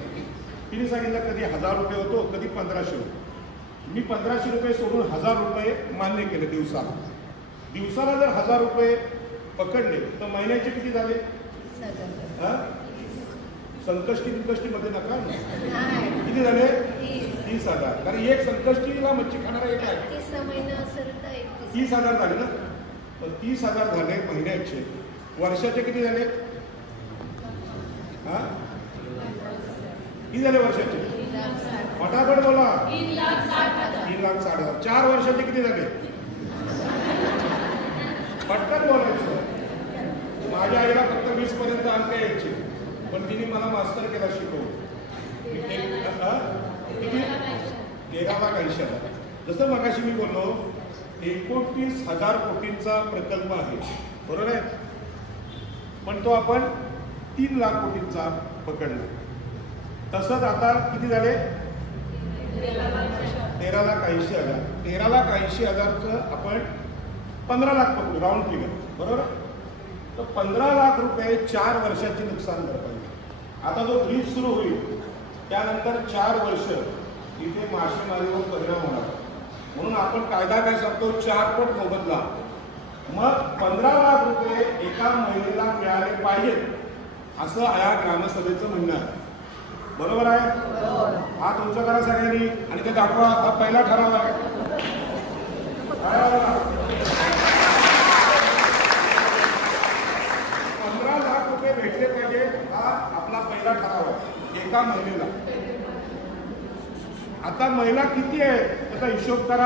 तिने सांगितलं कधी 1000 रुपये होतो, कधी 1500 रुपये. मी 1500 रुपये सोडून 1000 रुपये मान्य केले दिवसाला. दिवसाला जर 1000 रुपये पकडले तर महिन्याचे किती झाले? संकष्टी मध्ये नका, किती झाले? 30,000. कारण एक संकष्टीला मच्छी खाणारा एक आहे, 30,000 झाले ना. पण 30,000 झाले महिन्याचे. वर्षाचे किती झाले? किती झाले वर्षाचे? फटाफट बोला. 3,60,000. 4 वर्षाचे किती झाले? पटकन बोलायचं. माझ्या आईला फक्त 20 पर्यंत अंक यायचे, पण तिने मला मास्टर केला शिकवून. किती? 13,80,000. जसं मगाशी मी बोललो 29,000 कोटींचा प्रकल्प आहे, बरोबर आहे. पण तो आपण 3 लाख कोटींचा पकडला. तसंच आता किती झाले? 13,80,000. 13,80,000चं आपण 15 लाख पकडू, राऊंड फिगर, बरोबर. तर 15 लाख रुपये 4 वर्षाची नुकसान भरपाई. आता जो ब्रीज सुरू होईल त्यानंतर 4 वर्ष इथे मासेमारीवर परिणाम होणार, म्हणून आपण कायदा काय सांगतो? 4 पट मोबदला. मग 15 लाख रुपये एका महिलेला मिळाले पाहिजेत असं या ग्रामसभेचं म्हणणं आहे, बरोबर आहे. हा तुमचा करा सगळ्यांनी आणि ते दाखवा. हा पहिला ठराव आहे. 15 लाख रुपये भेटले पाहिजे, हा आपला पहिला ठराव आहे एका महिलेला. आता महिला किती आहे त्याचा हिशोब करा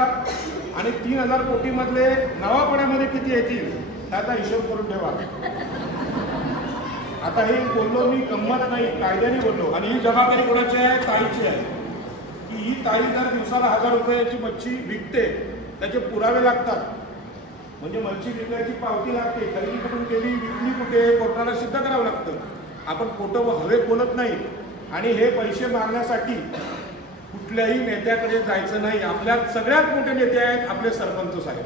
आणि 3,000 कोटी मधले नवापण्यामध्ये किती येतील त्याचा हिशोब करून ठेवा. आता हे बोललो मी गंमत नाही, कायद्याने बोललो. आणि ही जबाबदारी कोणाची आहे? ताईची आहे. की ही ताई जर दिवसाला 1000 रुपयाची मच्छी विकते, त्याचे पुरावे लागतात. म्हणजे मच्छी विकण्याची पावती लागते, खरेदी कुठून केली, विकली कुठे, कोर्टाला सिद्ध करावं लागतं. आपण खोटं हवे बोलत नाही. आणि हे पैसे मागण्यासाठी कुठल्याही नेत्याकडे जायचं नाही. आपल्यात सगळ्यात मोठे नेते आहेत आपले सरपंच साहेब.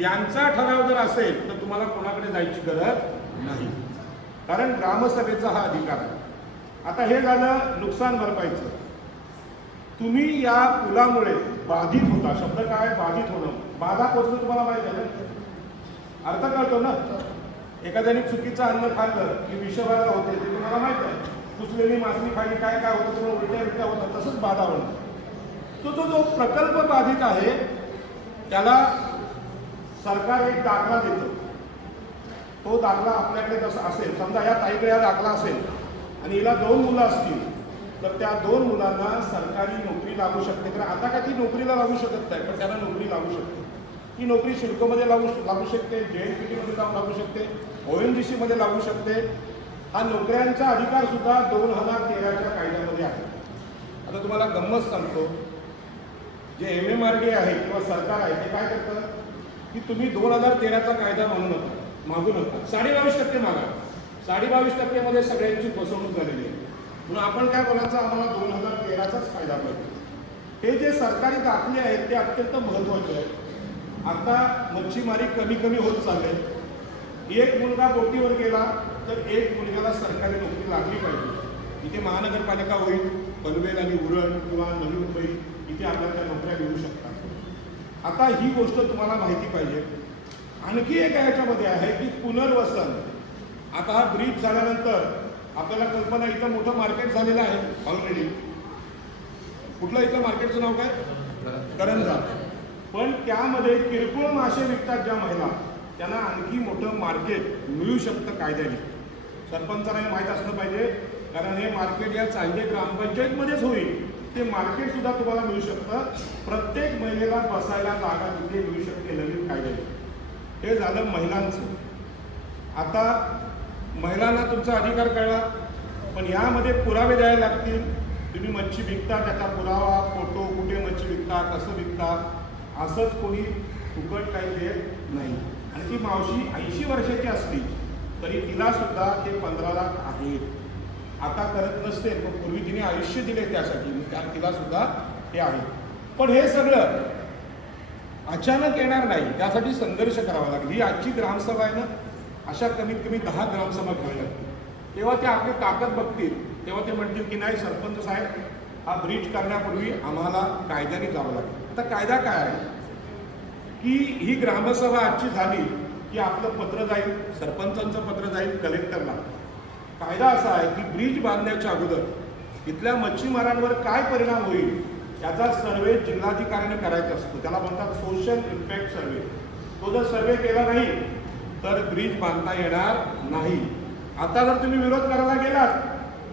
यांचा ठराव जर असेल तर तुम्हाला कोणाकडे जायची गरज नाही, कारण ग्रामसभेचा हा अधिकार आहे. आता हे झालं नुकसान भरपाईचं. तुम्ही या पुलामुळे बाधित होता. शब्द काय? बाधित होणं. बाधा पोचणं तुम्हाला माहिती आहे ना, अर्थ कळतो ना. एखाद्याने चुकीचं अन्न खाल्लं की विषबाधा होते, ते तुम्हाला माहित आहे. कुचलेली मासळी खाली काय काय होतं, तुम्हाला उलट्या होतं, तसंच बाधा होणं. तो जो प्रकल्प बाधित आहे त्याला सरकार एक दाखला देतं. तो दाखला आपल्याकडे जसं असेल, समजा या ताईकडे हा दाखला असेल आणि हिला 2 मुलं असतील, तर त्या 2 मुलांना सरकारी नोकरी लागू शकते. कारण आता का ती नोकरीला लागू शकत नाही, पण त्यांना नोकरी लागू शकते. ही नोकरी शुल्कमध्ये लागू शकते, JNPT मध्ये लागू शकते, ONGC मध्ये लागू शकते. हा नोकऱ्यांचा अधिकार सुद्धा 2013च्या कायद्यामध्ये आहे. आता तुम्हाला गंमत सांगतो, जे MMRD आहे किंवा सरकार आहे ते काय करतं की तुम्ही 2013चा कायदा मागू नका, 22.5% मागा. 22% मध्ये सगळ्यांची फसवणूक झालेली आहे. म्हणून आपण काय बोलायचं, आम्हाला 2013चाच कायदा पाहिजे. हे जे सरकारी दाखले आहेत ते अत्यंत महत्वाचे आहेत. आता मच्छीमारी कमी कमी होत चालले. एक मुलगा बोटीवर गेला तर एक मुलगाला सरकारी नोकरी लागली पाहिजे. इथे महानगरपालिका होईल, पनवेल आणि उरण किंवा नवी मुंबई, इथे आपल्याला त्या नोकऱ्या मिळू शकतात. आता ही गोष्ट तुम्हाला माहिती पाहिजे. आणखी एक याच्यामध्ये आहे की पुनर्वसन. आता हा ब्रिज झाल्यानंतर आपल्याला कल्पना, इथं मोठं मार्केट झालेलं आहे ऑलरेडी. कुठलं इथं मार्केटचं नाव काय? करंजा. पण त्यामध्ये किरकोळ मासे विकतात ज्या महिला, त्यांना आणखी मोठं मार्केट मिळू शकतं कायद्याने. सरपंचांना माहीत असलं पाहिजे, कारण हे मार्केट या चांजे ग्रामपंचायतमध्येच होईल. ते मार्केट सुद्धा तुम्हाला मिळू शकतं. प्रत्येक महिलेला बसायला जागा तिथे मिळू शकते नवीन कायद्याने. हे झालं महिलांचं. आता महिलांना तुमचा अधिकार कळला, पण यामध्ये पुरावे द्यायला लागतील. तुम्ही मच्छी विकता त्याचा पुरावा, फोटो, कुठे मच्छी विकता, कसं विकता, असंच कोणी फुकट काही देत नाही. आणि ती मावशी 80 वर्षाची असली तरी तिला सुद्धा ते 15 लाख आहेत. आता करत नसते, पण पूर्वी तिने आयुष्य दिले त्यासाठी, तिला सुद्धा हे आहे. पण हे सगळं अचानक येणार नाही, त्यासाठी संघर्ष करावा लागेल. ही आजची ग्रामसभा आहे ना, अशा कमीत कमी 10 ग्रामसभा घ्याव्या लागतील. तेव्हा ते आपली ताकद बघतील, तेव्हा ते म्हणतील की नाही सरपंच साहेब हा ब्रिज करण्यापूर्वी आम्हाला कायद्याने जावं लागेल. आता कायदा काय आहे की ही ग्रामसभा आजची झाली की आपलं पत्र जाईल, सरपंचांचं पत्र जाईल कलेक्टरला. कायदा असा आहे की ब्रिज बांधण्याच्या अगोदर इथल्या मच्छीमारांवर काय परिणाम होईल याचा सर्वे जिल्हाधिकाऱ्याने करायचा असतो. त्याला म्हणतात सोशल इम्पॅक्ट सर्वे. तो जर सर्वे केला नाही तर ब्रिज बांधता येणार नाही. आता जर तुम्ही विरोध करायला गेलात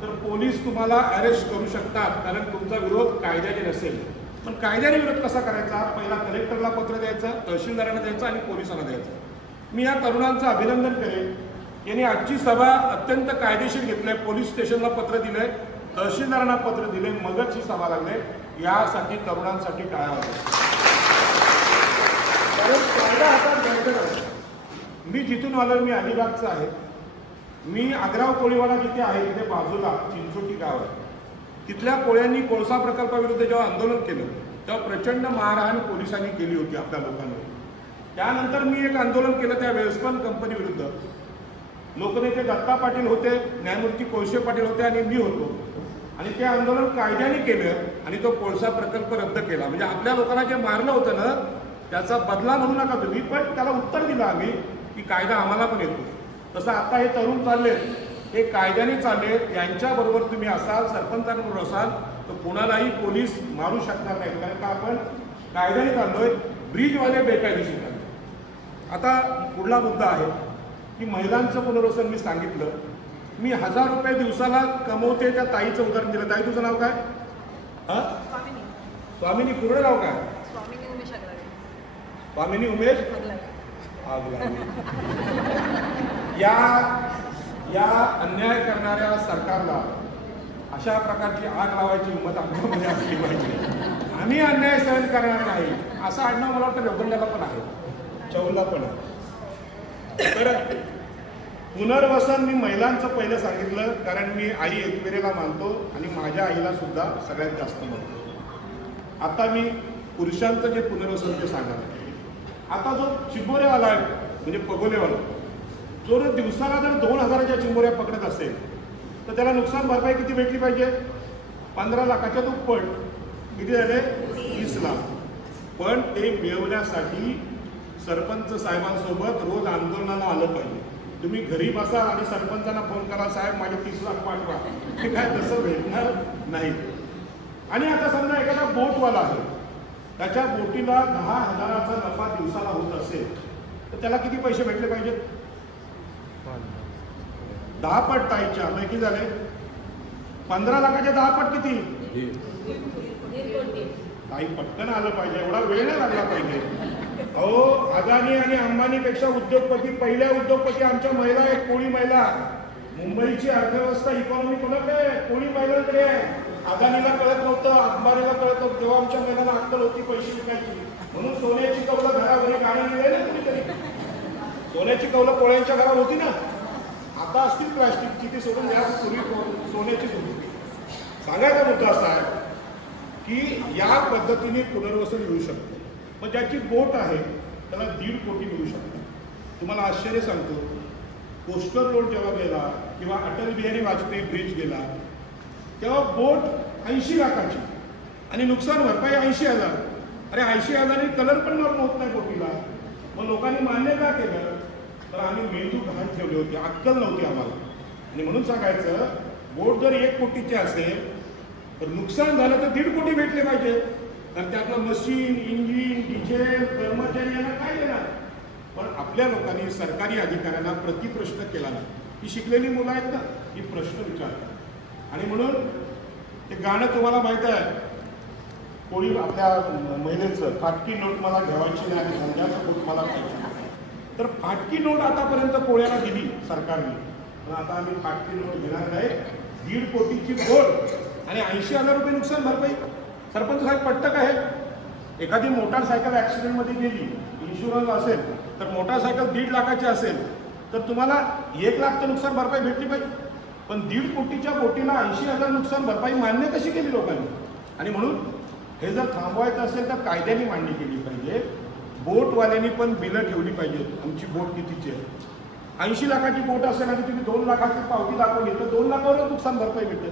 तर पोलीस तुम्हाला अरेस्ट करू शकतात, कारण तुमचा विरोध कायद्याने नसेल. पण कायद्याने विरोध कसा करायचा? पहिला कलेक्टरला पत्र द्यायचं, तहसीलदारांना द्यायचं आणि पोलिसांना द्यायचं. मी या तरुणांचं अभिनंदन करेन. यांनी आजची सभा अत्यंत कायदेशीर घेतली. पोलीस स्टेशनला पत्र दिलंय, तहसीलदारांना पत्र दिले, मगच ही सभा लागले. यासाठी तरुणांसाठी टाळ्या वाजवा. कारण कायदा हातात घ्यायचा नाही. मी जिथून आलो मी अलिबागचा आहे. मी आग्राव कोळीवाडा जिथे आहे तिथे बाजूला चिंचोटी गाव आहे. तिथल्या कोळ्यांनी कोळसा प्रकल्पाविरुद्ध जेव्हा आंदोलन केलं तेव्हा प्रचंड मारहाण पोलिसांनी केली होती आपल्या लोकांवर. त्यानंतर मी एक आंदोलन केलं त्या वेल्सपन कंपनी विरुद्ध. लोकनेते दत्ता पाटील होते, न्यायमूर्ती कोळसे पाटील होते आणि मी होतो. आणि ते आंदोलन कायद्याने केलं आणि तो कोळसा प्रकल्प रद्द केला. म्हणजे आपल्या लोकांना जे मारलं होतं ना त्याचा बदला म्हणू नका तुम्ही, पण त्याला उत्तर दिलं आम्ही की कायदा आम्हाला पण येतो. तसं आता हे तरुण चालले, हे कायद्याने चालले. यांच्याबरोबर तुम्ही असाल, सरपंचांबरोबर असाल तर कोणालाही पोलीस मारू शकणार नाही, कारण का आपण कायद्याने चाललोय. ब्रिजवाले बेकायदेशीर चालले. आता पुढला मुद्दा आहे की महिलांचं पुनर्वसन. मी सांगितलं मी 1000 रुपये दिवसाला कमवते त्या ताईचं उदाहरण दिलं. ताई तुझं नाव काय? स्वामिनी. पूर्ण नाव काय? स्वामिनी उमेश या अन्याय करणाऱ्या सरकारला अशा प्रकारची आग लावायची हिंमत आमच्यामध्ये असली पाहिजे. आम्ही अन्याय सहन करणार नाही असं आडनाव मला वाटतं लोखंडाला पण आहे, चौलला पण आहे. तर पुनर्वसन मी महिलांचं पहिलं सांगितलं, कारण मी आई एकविरेला मानतो आणि माझ्या आईला सुद्धा सगळ्यात जास्त मानतो. आता मी पुरुषांचं जे पुनर्वसन ते सांगणार. आता जो चिंबोऱ्यावाला आहे म्हणजे पगोलेवाला, जो दिवसाला जर 2000च्या चिंबोऱ्या पकडत असेल तर त्याला नुकसान भरपाई किती भेटली पाहिजे? 15 लाखाच्या दुप्पट. किती झाले? 30 लाख. पण ते मिळवण्यासाठी सरपंच साहेबांसोबत रोज आंदोलनाला आलं पाहिजे. तुम्ही घरी बसा आणि सरपंचांना फोन करा, साहेब माझे 30 लाख पाठवा, हे काय तसं भेटणार नाही. आणि आता समजा एखादा बोटवाला आहे, त्याच्या बोटीला 10,000चा नफा दिवसाला होत असेल तर त्याला किती पैसे भेटले पाहिजेत? 10 पट. ताईच्या पैकी झाले 15 लाखाचे 10 पट किती? ताई पटकन आलं पाहिजे, एवढा वेळ नाही लागला पाहिजे. अहो अदानी आणि अंबानीपेक्षा उद्योगपती, पहिल्या उद्योगपती आमच्या महिला आहेत, कोळी महिला. मुंबईची अर्थव्यवस्था इकॉनॉमी कोणाकडे? कोळी महिलांकडे आहे. अदानीला कळत नव्हतं, अंबानीला कळत नव्हतं, तेव्हा आमच्या महिलांना अक्कल होती पैसे विकायची. म्हणून सोन्याची कौलं घराघरी गाडी दिली ना कुणीतरी. सोन्याची कौलं कोळ्यांच्या घरात होती ना, आता असतील प्लास्टिकची, ती सोडून या पूर्वी सोन्याचीच होती. सांगायचा मुद्दा असा आहे की या पद्धतीने पुनर्वसन मिळू शकतं. मग ज्याची बोट आहे त्याला 1.5 कोटी मिळू शकतात. तुम्हाला आश्चर्य सांगतो, कोस्टल रोड जेव्हा गेला किंवा अटल बिहारी वाजपेयी ब्रिज गेला तेव्हा बोट 80 लाखाची आणि नुकसान भरपाई 80,000. अरे 80,000 कलर पण मारून होत नाही बोटीला. मग लोकांनी मान्य का केलं? तर आम्ही मेंदू घात ठेवले होते, अक्कल नव्हती आम्हाला. आणि म्हणून सांगायचं, बोट जर 1 कोटीची असेल तर नुकसान झालं तर 1.5 कोटी भेटले पाहिजे. कारण त्यातलं मशीन, इंजिन, डिझेल, कर्मचारी यांना काय देणार? पण आपल्या लोकांनी सरकारी अधिकाऱ्यांना प्रतिप्रश्न केला नाही. ही शिकलेली मुलं आहेत ना, ही प्रश्न विचारतात. आणि म्हणून ते गाणं तुम्हाला माहित आहे, कोळी आपल्या महिलेचं, फाटकी नोट मला घ्यावायची नाही आणि धंद्याचं पोट मला पाहिजे. तर फाटकी नोट आतापर्यंत कोळ्याला दिली सरकारने, पण आता आम्ही फाटकी नोट घेणार नाही. 1.5 कोटीची बोट आणि 80,000 रुपये नुकसान भरपाई. सरपंच साहेब पटतं का हे? एखादी मोटारसायकल ऍक्सिडेंटमध्ये गेली, इन्शुरन्स असेल तर मोटारसायकल 1.5 लाखाची असेल तर तुम्हाला 1 लाख तर नुकसान भरपाई भेटली पाहिजे. पण 1.5 कोटीच्या बोटीला 80,000 नुकसान भरपाई मान्य कशी केली लोकांनी? आणि म्हणून हे जर थांबवायचं असेल तर कायद्याने मांडणी केली पाहिजे. बोटवाल्यांनी पण बिलं ठेवली पाहिजेत, आमची बोट कितीची आहे. 80 लाखाची बोट असेल आणि तुम्ही 2 लाखाची पावती दाखवली तर 2 लाखावर नुकसान भरपाई मिळते.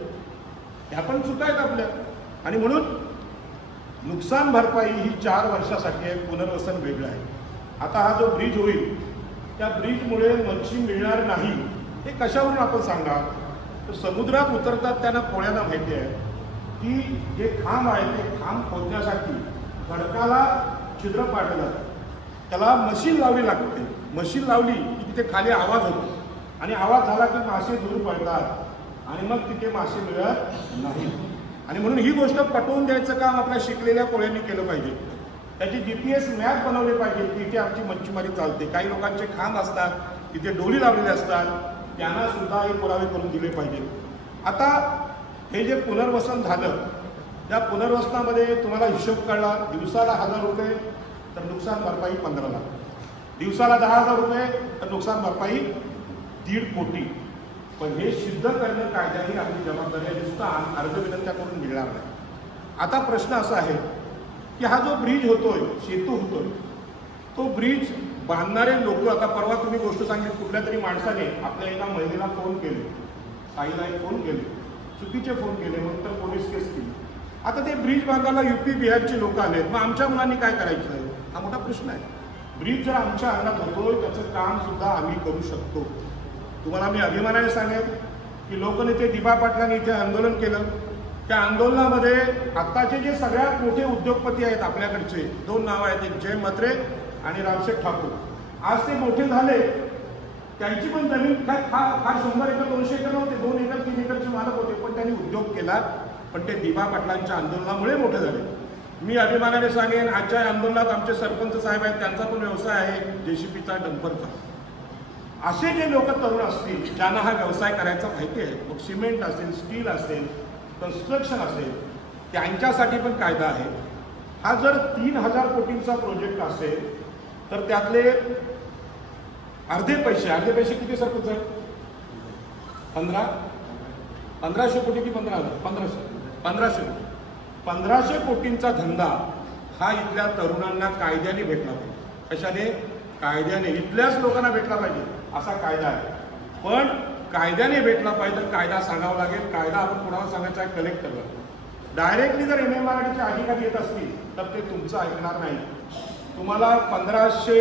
ह्या पण चुका आहेत आपल्या. आणि म्हणून नुकसान भरपाई ही 4 वर्षासाठी आहे, पुनर्वसन वेगळं आहे. आता हा जो ब्रिज होईल त्या ब्रिजमुळे मच्छी मिळणार नाही हे कशावरून आपण सांगणार? तर समुद्रात उतरतात त्यांना पोळ्यांना माहिती आहे की जे खांब आहे ते खांब खोदण्यासाठी खडकाला छिद्र पाडलं जातं, त्याला मशीन लावली लागते. मशीन लावली की तिथे खाली आवाज होतो आणि आवाज झाला की मासे दूर पडतात आणि मग तिथे मासे मिळत नाही. आणि म्हणून ही गोष्ट पटवून द्यायचं काम आपल्या शिकलेल्या कोळ्यांनी केलं पाहिजे. त्याची GPS मॅप बनवली पाहिजे की इथे आमची मच्छीमारी चालते. काही लोकांचे खांब असतात, तिथे डोली लावलेले असतात, त्यांना सुद्धा हे पुरावे करून दिले पाहिजे. आता हे जे पुनर्वसन झालं त्या पुनर्वसनामध्ये तुम्हाला हिशोब कळला, दिवसाला 1000 रुपये तर नुकसान भरपाई 15 लाख, दिवसाला 10,000 रुपये तर नुकसान भरपाई 1.5 कोटी. पण हे सिद्ध करणं कायद्याही आपली जबाबदारी आहे, नुसता अर्ज विनंत्या करून मिळणार नाही. आता प्रश्न असा आहे की हा जो ब्रिज होतोय, सेतू होतोय, तो ब्रिज बांधणारे लोक, आता परवा तुम्ही गोष्ट सांगितली, कुठल्या तरी माणसाने आपल्या एका महिलेला फोन केले, ताईला एक फोन केले, चुकीचे फोन केले, मग तर पोलीस केस केली. आता ते ब्रिज बांधायला UP बिहारचे लोक आलेत, मग आमच्या मुलांनी काय करायचं आहे? हा मोठा प्रश्न आहे. ब्रिज जर आमच्या अंगात होतोय त्याचं काम सुद्धा आम्ही करू शकतो. तुम्हाला मी अभिमानाने सांगेन की लोकनेते दिबा पाटलांनी इथे आंदोलन केलं. त्या आंदोलनामध्ये आत्ताचे जे सगळ्यात मोठे उद्योगपती आहेत आपल्याकडचे, 2 नावं आहेत, एक जय म्हात्रे आणि रामशेठ ठाकूर. आज ते मोठे झाले, त्यांची पण जमीन काय फार 100 एकर 200 एकर नव्हते, 2 एकर 3 एकरचे मालक होते, पण त्यांनी उद्योग केला. पण ते दिबा पाटलांच्या आंदोलनामुळे मोठे झाले. मी अभिमानाने सांगेन आजच्या आंदोलनात आमचे सरपंच साहेब आहेत, त्यांचा पण व्यवसाय आहे JCPचा, डंपरचा. असे जे लोक तरुण असतील ज्यांना हा व्यवसाय करायचा माहिती आहे, मग सिमेंट असेल, स्टील असेल, कन्स्ट्रक्शन असेल, त्यांच्यासाठी पण कायदा आहे. हा जर 3000 कोटींचा प्रोजेक्ट असेल तर त्यातले अर्धे पैसे किती सरपंच आहेत? 1500 कोटी की 1500 1500 कोटींचा धंदा हा इथल्या तरुणांना कायद्याने भेटला पाहिजे. कशाने? कायद्याने. इथल्याच लोकांना भेटला पाहिजे असा कायदा आहे. पण कायद्याने भेटला पाहिजे, कायदा सांगावा लागेल. कायदा आपण कोणाला सांगायचा आहे? कलेक्टरला. डायरेक्टली जर MMRDचे अधिकारी येत असतील तर ते तुमचं ऐकणार नाही. तुम्हाला 1500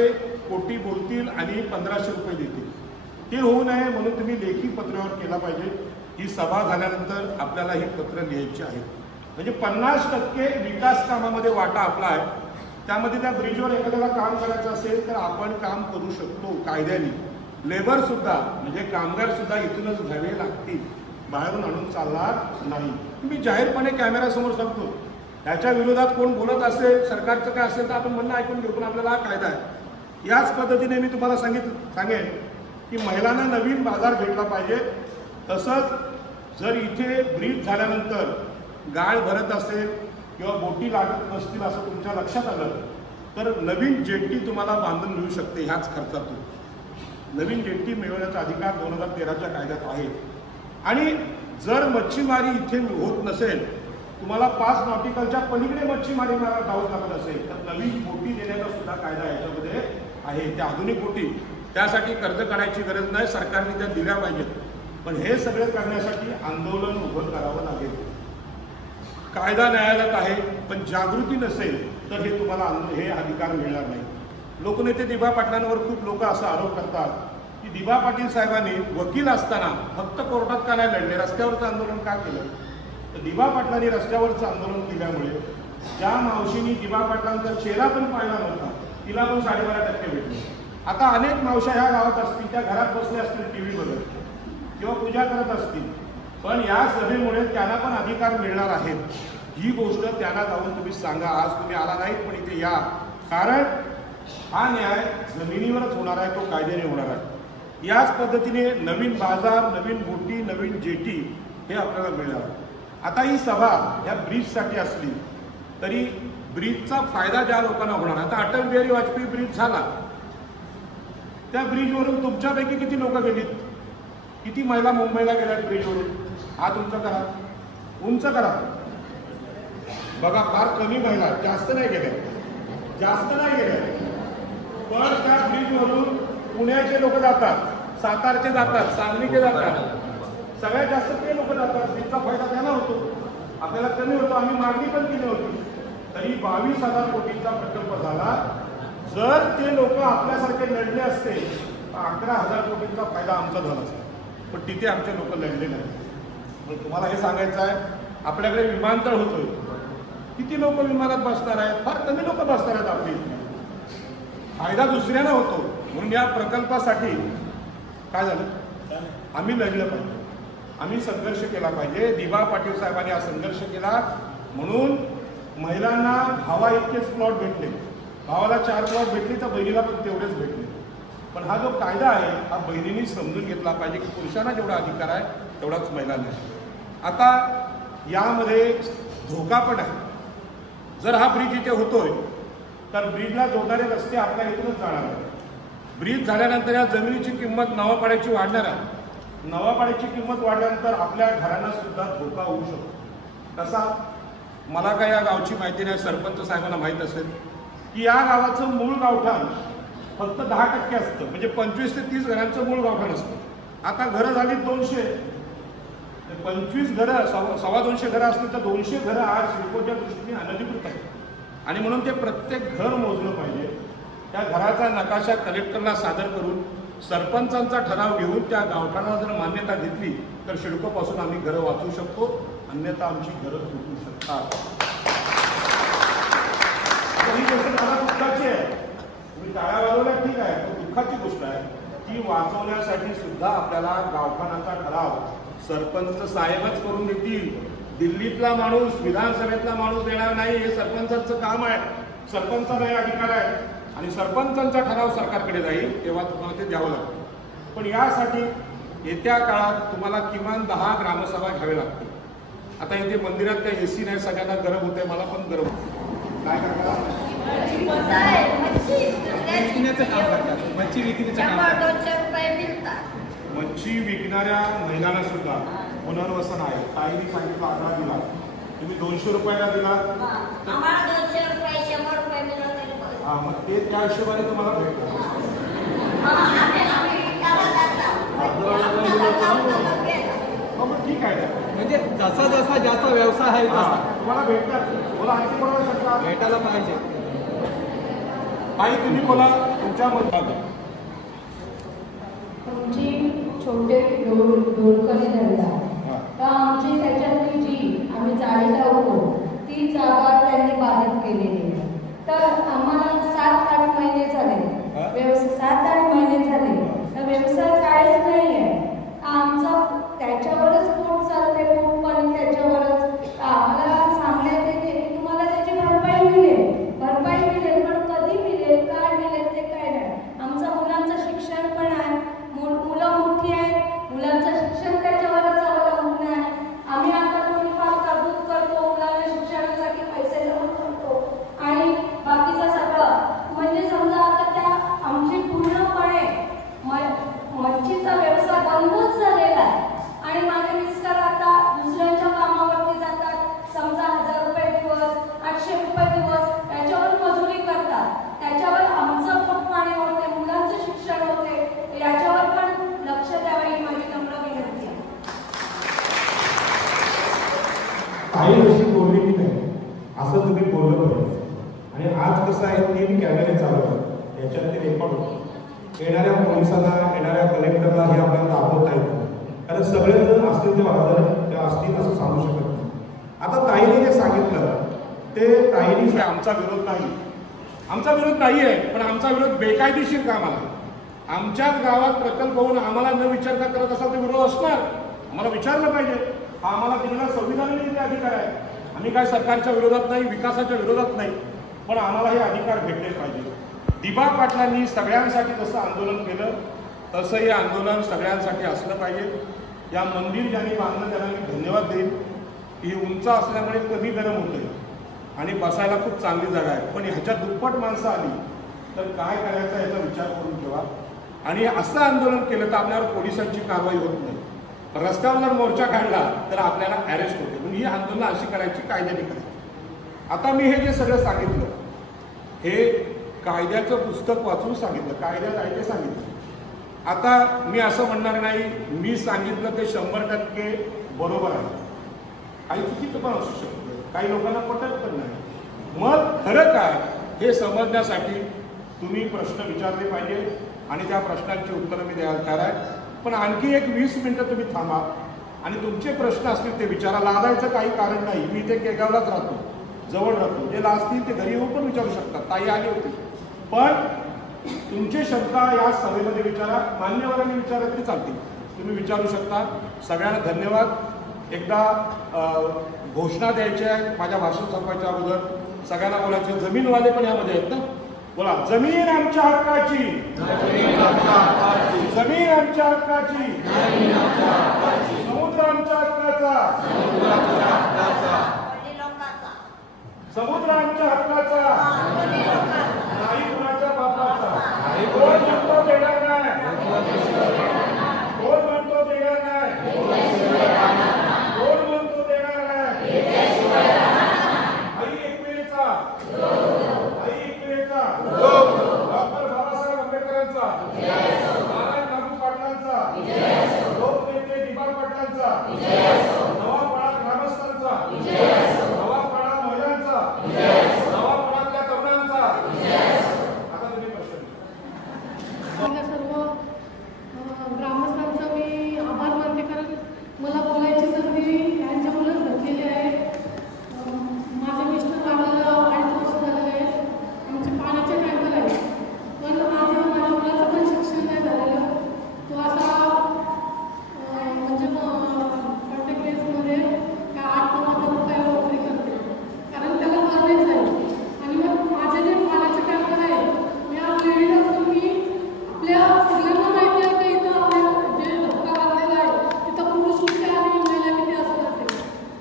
कोटी बोलतील आणि 1500 रुपये देतील. ते होऊ नये म्हणून तुम्ही लेखी पत्रावर केला पाहिजे. ही सभा झाल्यानंतर आपल्याला ही पत्र लिहायची आहेत. म्हणजे 50% विकास कामामध्ये वाटा आपला आहे. त्यामध्ये त्या ब्रिजवर एखाद्याला काम करायचं असेल तर आपण काम करू शकतो कायद्याने. लेबर सुद्धा म्हणजे कामगार सुद्धा इथूनच घ्यावे लागतील, बाहेरून आणून चालणार नाही. मी जाहीरपणे कॅमेऱ्यासमोर सांगतो, त्याच्या विरोधात कोण बोलत असेल, सरकारचं काय असेल तर आपण म्हणणं ऐकून घेऊ, पण आपल्याला हा कायदा आहे. याच पद्धतीने मी तुम्हाला सांगेन की महिलांना नवीन बाजार भेटला पाहिजे. तसंच जर इथे ब्रिज झाल्यानंतर गाळ भरत असेल किंवा बोटी लागत नसतील असं तुमच्या लक्षात आलं तर नवीन जेट्टी तुम्हाला बांधून मिळू शकते ह्याच खर्चातून. नवीन जेट्टी मिळवण्याचा अधिकार 2013च्या कायद्यात आहे. आणि जर मच्छीमारी इथे होत नसेल, तुम्हाला 5 नॉटिकलच्या पलीकडे मच्छीमारी जाऊ लागत असेल तर नवीन बोटी देण्याचा सुद्धा कायदा याच्यामध्ये आहे. त्या आधुनिक बोटी, त्यासाठी कर्ज काढायची गरज नाही, सरकारने त्या दिल्या पाहिजेत. पण हे सगळं करण्यासाठी आंदोलन उभं करावं लागेल. कायदा न्यायालयात आहे, पण जागृती नसेल तर हे तुम्हाला हे अधिकार मिळणार नाही. लोकनेते दिबा पाटलांवर खूप लोक असा आरोप करतात की दिबा पाटील साहेबांनी वकील असताना फक्त कोर्टात का नाही लढले, रस्त्यावरचं आंदोलन का केलं? तर दिबा पाटलांनी रस्त्यावरचं आंदोलन केल्यामुळे ज्या मावशींनी दिबा पाटलांचा चेहरा पण पाहिला नव्हता तिला पण 12.5% भेटले. आता अनेक मावशा ह्या गावात असतील, त्या घरात बसल्या असतील TV बघत किंवा पूजा करत असतील, पण या सभेमुळे त्यांना पण अधिकार मिळणार आहेत. ही गोष्ट त्यांना जाऊन तुम्ही सांगा. आज तुम्ही आला नाहीत पण इथे या, कारण हा न्याय जमिनीवरच होणार आहे, तो कायद्याने होणार आहे. याच पद्धतीने नवीन बाजार, नवीन बोटी, नवीन जेटी हे आपल्याला मिळणार. आता ही सभा या ब्रिजसाठी असली तरी ब्रिजचा फायदा ज्या लोकांना होणार. आता अटल बिहारी वाजपेयी ब्रिज झाला, त्या ब्रिजवरून तुमच्यापैकी किती लोक गेलीत? किती महिला मुंबईला गेल्यात ब्रिजवरून? हात उंच करा, उंच करा. बघा, फार कमी महिला, जास्त नाही गेल्या. पण त्या ब्रिजवरून पुण्याचे लोक जातात, सातारचे जातात, सांगलीचे जातात, सगळ्यात जास्त ते लोक जातात. त्यांचा फायदा त्यांना होतो, आपल्याला कमी होतो. आम्ही मागणी पण केली होती, तरी 22,000 कोटींचा प्रकल्प झाला. जर ते लोक आपल्यासारखे लढले असते तर 11,000 कोटींचा फायदा आमचा झाला असता, पण तिथे आमचे लोक लढले नाही. पण तुम्हाला हे सांगायचं आहे, आपल्याकडे विमानतळ होतोय, किती लोक विमानात बसणार आहेत? फार कमी लोक बसणार आहेत. आपली फायदा दुसऱ्याला होतो. म्हणून या प्रकल्पासाठी काय झालं, आम्ही लढलं पाहिजे, आम्ही संघर्ष केला पाहिजे. दिबा पाटील साहेबांनी हा संघर्ष केला, म्हणून महिलांना भावा इतकेच प्लॉट भेटले. भावाला 4 प्लॉट भेटले तर बहिणीला पण तेवढेच भेटले. पण हा जो कायदा आहे हा बहिणींनी समजून घेतला पाहिजे की पुरुषांना जेवढा अधिकार आहे तेवढाच महिलांना. आता यामध्ये धोका पण आहे. जर हा ब्रिज इथे होतोय तर ब्रिजला जोडणारे रस्ते आपल्या इथूनच जाणार आहेत. ब्रिज झाल्यानंतर या जमिनीची किंमत नवापाड्याची वाढणार आहे. नवापाड्याची किंमत वाढल्यानंतर आपल्या घरांना सुद्धा धोका होऊ शकतो. कसा? मला काय या गावची माहिती नाही, सरपंच साहेबांना माहीत असेल की या गावाचं मूळ गावठाण फक्त 10% असतं, म्हणजे 25 ते 30 घरांचं मूळ गावठाण असतं. आता घरं झाली 200, 25 घरं 225 घरं असतील तर 200 घरं आज शिल्पोच्या दृष्टीने अनधिकृत आहेत. आणि म्हणून ते प्रत्येक घर मोजलं पाहिजे. त्या घराचा नकाशा कलेक्टरला सादर करून सरपंचांचा ठराव घेऊन त्या गावठाणाला जर मान्यता घेतली तर शिडकोपासून आम्ही घरं वाचवू शकतो, अन्यथा आमची घरं तुटू शकतात. ही गोष्ट मला दुःखाची आहे. तुम्ही टाळ्या वाजवल्या ठीक आहे, पण दुःखाची गोष्ट आहे. ती वाचवण्यासाठी सुद्धा आपल्याला गावठाणाचा ठराव सरपंच साहेबच करून देतील. दिल्लीतला माणूस, विधानसभेतला माणूस देणार नाही. हे सरपंचाचं काम आहे, सरपंचाला हे अधिकार आहे. आणि सरपंचांचा ठराव सरकारकडे जाईल तेव्हा तुम्हाला ते द्यावं लागतं. पण यासाठी येत्या काळात तुम्हाला किमान 10 ग्रामसभा घ्यावे लागतील. आता इथे मंदिरात काही एसी नाही, सगळ्यांना गरम होतंय, मला पण गरम होतं. काय करतात? मच्छी विक्रीचं काम करतात. मच्छी विकणाऱ्या महिलांना सुद्धा पुनर्वसन आहे. ताईंनी सांगितलं 11 दिला, तुम्ही 200 रुपयाला दिला तर हा, मग ते त्या हिशोबाने तुम्हाला भेटतं. मग ठीक आहे, म्हणजे जसा जसा ज्याचा व्यवसाय आहे तुम्हाला भेटतात. बोला, आणखी बोलू शकता, भेटायला पाहिजे. ताई तुम्ही बोला, तुमच्या मत. तुमची छोटे डोळकरी धरला तर आमची त्याच्यातली जी आम्ही जाळी लावतो ती जागा त्यांनी बाधित केलेली आहे. तर आम्हाला 7-8 महिने झाले, 7-8 महिने झाले तर व्यवसाय काहीच नाही आहे. आमचा त्याच्यावरच पोट चालते, पोट पण त्याच्यावरच. आम्हाला सांगण्यात येते की तुम्हाला त्याची भरपाई मिळेल, पण कधी मिळेल, काय मिळेल ते काय नाही. आमच्या मुलांचं शिक्षण पण आहे, मुलं मोठी आहेत, मुलांचं शिक्षण त्याच्यावरच अवलंबून आहे. आम्ही आता थोडीफार तरतूद करतो, मुलांना शिक्षणासाठी पैसे जमा करतो आणि बाकीचं सगळं म्हणजे समजा आता त्या आमची पूर्णपणे मच्छीचा व्यवसाय बंदच झालेला आहे. आणि माझे मिस्टर आता दुसऱ्यांच्या कामावरती जातात, समजा 1000 रुपये दिवस, 800 रुपये दिवस त्याच्यावर मजुरी करतात. त्याच्यावर आमचं पोट पाणी होते, मुलांचं शिक्षण होते. याच्यावर पण लक्ष द्यावं ही माझी नम्र विनंती आहे. काही गोष्टी बोलली की नाही असं तुम्ही बोललं पाहिजे. आणि आज कसं आहे, 3 कॅमेरे चालू आहेत, याच्यात ते रेकॉर्ड होतं. येणाऱ्या पोलिसांना, येणाऱ्या कलेक्टरला हे आपल्याला दाखवता येतं, कारण सगळेजण असतील ते वाजत ते असतील असं सांगू शकत नाही. आता ताईने जे सांगितलं ते ताईने आमचा विरोध नाही, आमचा विरोध नाही आहे, पण आमचा विरोध बेकायदेशीर कामाला. आमच्याच गावात प्रकल्प होऊन आम्हाला न विचारता करत असाल तर विरोध असणार. आम्हाला विचारलं पाहिजे. हा आम्हाला दिलेला संविधानाने ते अधिकार आहे. आम्ही काय सरकारच्या विरोधात नाही, विकासाच्या विरोधात नाही, पण आम्हाला हे अधिकार भेटले पाहिजे. दिबा पाटलांनी सगळ्यांसाठी जसं आंदोलन केलं तसं हे आंदोलन सगळ्यांसाठी असलं पाहिजे. या मंदिर ज्यांनी बांधलं त्यांना मी धन्यवाद देईन. ही उंच असल्यामुळे कमी गरम होते आणि बसायला खूप चांगली जागा आहे. पण ह्याच्या दुप्पट माणसं आली तर काय करायचं याचा विचार करून ठेवा. आणि असं आंदोलन केलं तर आपल्यावर पोलिसांची कारवाई होत नाही. रस्त्यावर जर मोर्चा काढला तर आपल्याला अरेस्ट होते. म्हणजे ही आंदोलन अशी करायची, कायद्याने करायची. आता मी हे जे सगळं सांगितलं हे कायद्याचं पुस्तक वाचून सांगितलं, कायद्यात आहे ते सांगितलं. आता मी असं म्हणणार नाही मी सांगितलं ते 100% बरोबर आहे, काही चुकीचं पण असू शकतं, काही लोकांना पटत पण नाही. मग खरं काय हे समजण्यासाठी तुम्ही प्रश्न विचारले पाहिजे आणि त्या प्रश्नांची उत्तरं मी द्यायला तयार आहे. पण आणखी एक 20 मिनिटं तुम्ही थांबा आणि तुमचे प्रश्न असतील ते विचारा. लाजायचं काही कारण नाही. मी ते केगावलाच राहतो, जवळ राहतो. जे लाजतील ते घरी येऊन पण विचारू शकतात. ताई आली होती. पण तुमची शंका या सभेमध्ये विचारा. मान्यवरांनी विचारलं तरी चालतील, तुम्ही विचारू शकता. सगळ्यांना धन्यवाद. एकदा घोषणा द्यायची आहे माझ्या भाषण संपवायच्या अगोदर. सगळ्यांना बोलायचं. जमीनवाले पण यामध्ये आहेत ना, बोला. जमीन आमच्या हक्काची, जमीन आमच्या हक्काची, समुद्र आमच्या हक्काचा, समुद्र आमच्या हक्काचा, नाही कुणाच्या बापाचा. कोण म्हणतो देणार नाही, कोण म्हणतो देणार नाही, कोण म्हणतो देणार नाही. आई एकमेचा, आई एकमेचा. डॉक्टर बाबासाहेब आंबेडकरांचा, नारायण नागू पाटलांचा, लोकनेते दिबाळ पाटलांचा, नवापाडा ग्रामस्थांचा, नवापाडा महिलांचा, नवापाड्यातल्या तरुणांचा. आता तुम्ही प्रश्न. सर्व ग्रामस्थांचा मी आभार मानते, कारण मला बोलायची संधी यांच्यामुळेच घेतलेली आहे. माझे मिस्टर वाढलेला 5 वर्ष झालेले आहेत. आमचे पाण्याचे टँकर आहेत, पण माझ्या मुलाचं पण शिक्षण नाही झालेलं. तो असा म्हणजे प्रत्येक वेळेसमध्ये काय 8-9 हजार रुपये नोकरी करते, कारण त्याला करायचं आहे. आणि मग माझे जे पाण्याचे टँकर आहेत, मी आज लेडीज असून मी आपल्या सगळ्यांना माहिती आहे की इथं आपल्या जे धक्का लागलेला आहे तिथं पुरुष किती आणि महिला किती असतात ते.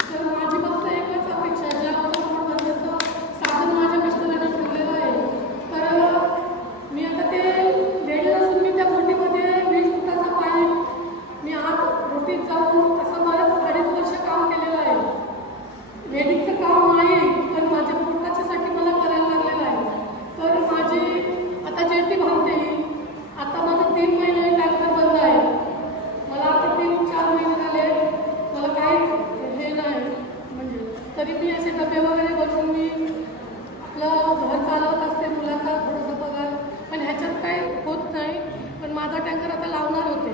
तर माझी फक्त एकच अपेक्षा आहे, ज्या भरण्याचं साधन माझ्या मिस्टरांनी ठेवलेलं आहे. तर मी आता ते लेडीज असून मी त्या बोटीमध्ये 20 फुटाचा पाईप मी आत बोटीत जाऊन असं बरंच 2.5 वर्ष काम केलेलं आहे. लेडीजचं काम नाही, पण माझ्या पोटाच्यासाठी मला करायला लागलेलं आहे. तर माझी आता जेटी बांधते ही. आता माझं 3 महिने टँकर बंद आहे. मला आता 3-4 महिने झाले, मला काहीच हे नाही. म्हणजे तरी मी असे डबे वगैरे बसून मी आपलं घर चालवत असते, मुलाचा थोडासा पगार. पण ह्याच्यात काही होत नाही. पण माझा टँकर आता लावणार होते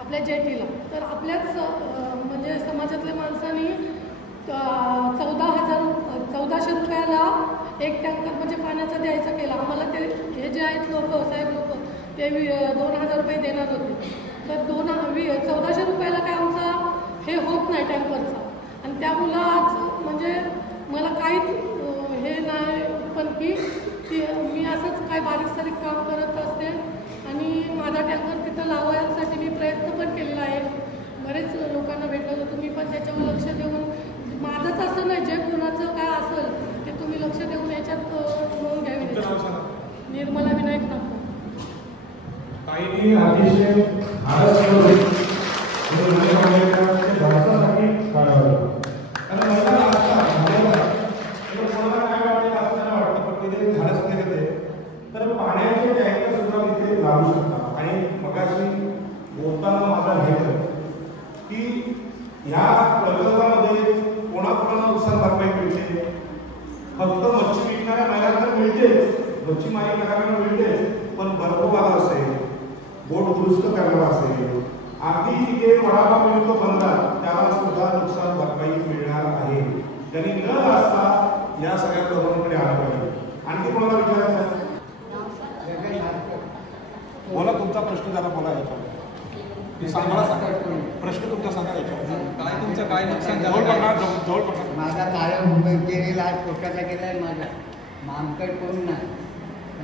आपल्या जेटीला. तर आपल्याच म्हणजे समाजातल्या माणसांनी 14,000 रुपयाला एक टँकर म्हणजे पाण्याचा द्यायचा केला. आम्हाला ते हे जे आहेत लोक, साहेब लोक, ते 2,000 रुपये देणार होते. तर 1400 रुपयाला काय आमचा हे होत नाही टँकरचा. आणि त्या मुलाच म्हणजे मला काहीच हे नाही, पण की मी असंच काय बारीक सारीक काम करत असते. आणि माझा टँकर तिथं लावायसाठी मी प्रयत्न पण केलेला आहे. बरेच लोकांना भेटलं होतं. तुम्ही पण त्याच्यावर लक्ष देऊन, माझंच असं नाही, जे कोणाचं काय असेल ते तुम्ही लक्ष देऊन याच्यात नोंद घ्यावी. निर्मला विनायक नागपूर. ताईंनी अतिशय धाडस केलं भारतासाठी काढावं. कारण मला कोणाला काय वाटतं असं नाही वाटतं, पण तिथे धाडस केलं ते. तर पाण्याचे टँकर सुद्धा तिथे लागू शकतात. आणि मगाशी बोलताना माझा हे की ह्या कर्जदारामध्ये कोणाकोणाला नुकसान भरपाई मिळते. फक्त मच्छी विकणाऱ्या महिलांना मिळतेच, मच्छीमारी करणाऱ्यांना मिळतेच, पण बर्फबाद असेल, बोट दुरुस्त करणारा असेल, अगदी तिथे वडापाव मिळतो बंदरात, त्याला सुद्धा नुकसान भरपाई मिळणार आहे. त्यांनी न असता या सगळ्या प्रॉब्लेमकडे आलं पाहिजे. आणखी कोणाला विचारायचं? बोला, तुमचा प्रश्न जरा बोला. याच्यावर सांगा, सांगा प्रश्न तुमचा, सांगा. याच्यावर काय तुमचं काय नुकसान जवळ झालं? पडणार, जवळ पडणार. माझा काळं केलेला आज पोटाचा केलाय माझा. आमकड कोण नाही,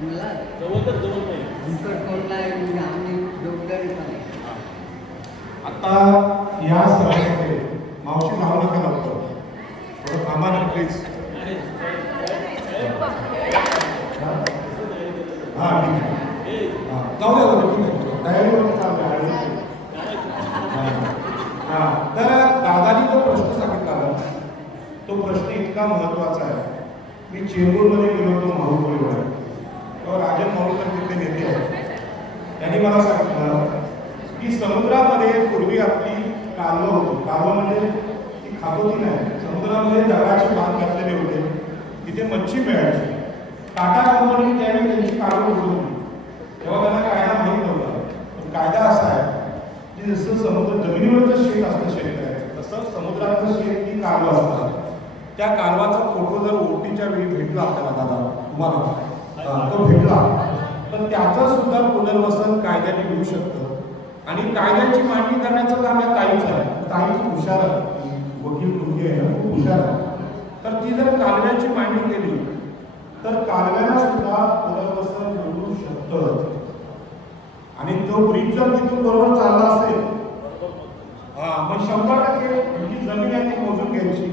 मला आमकड कोण नाही, म्हणजे आम्ही डोक्याने नाही. आता या सभेमध्ये मावशी नाव नका लावतो, थोडं थांबा ना प्लीज. हां ठीक आहे, जाऊ द्या, तयारी होते चालू आहे. तर दादानी जो प्रश्न सांगितला तो प्रश्न इतका महत्वाचा आहे. मी चेंबूरमध्ये गेलो होतो माहुलीवर, राजन माहुलकर तिथे नेते आहेत. त्यांनी मला सांगितलं की समुद्रामध्ये पूर्वी आपली कालवं होती. कालवं म्हणजे ती खातोती नाही, समुद्रामध्ये दगडाचे बांध घातलेले होते, तिथे मच्छी मिळायची. टाटा कंपनी त्यावेळी त्यांची कालवं उडवली, तेव्हा त्यांना कायदा माहीत नव्हता. पण कायदा असा आहे की जसं समुद्र जमिनीवरचं शेत असतं शेतकऱ्याचं, तसं समुद्राचं शेत ही कालवं असतात. त्या कालवाचा फोटो जर ओटीच्या वेळी भेटला आपल्याला दादा तुम्हाला तो भेटला तर त्याचं सुद्धा पुनर्वसन कायद्याने होऊ शकतं. आणि कायद्याची मांडणी करण्याचं काम या ताईच आहे. ताई खूप हुशार आहे, वकील मुलगी आहे ना, खूप हुशार आहे. तर ती जर कालव्याची मांडणी केली तर कालव्याला सुद्धा पुनर्वसन मिळू शकतं. आणि तो ब्रिज जर तिथून बरोबर चालला असेल मग 100% जी जमीन आहे ती मोजून घ्यायची.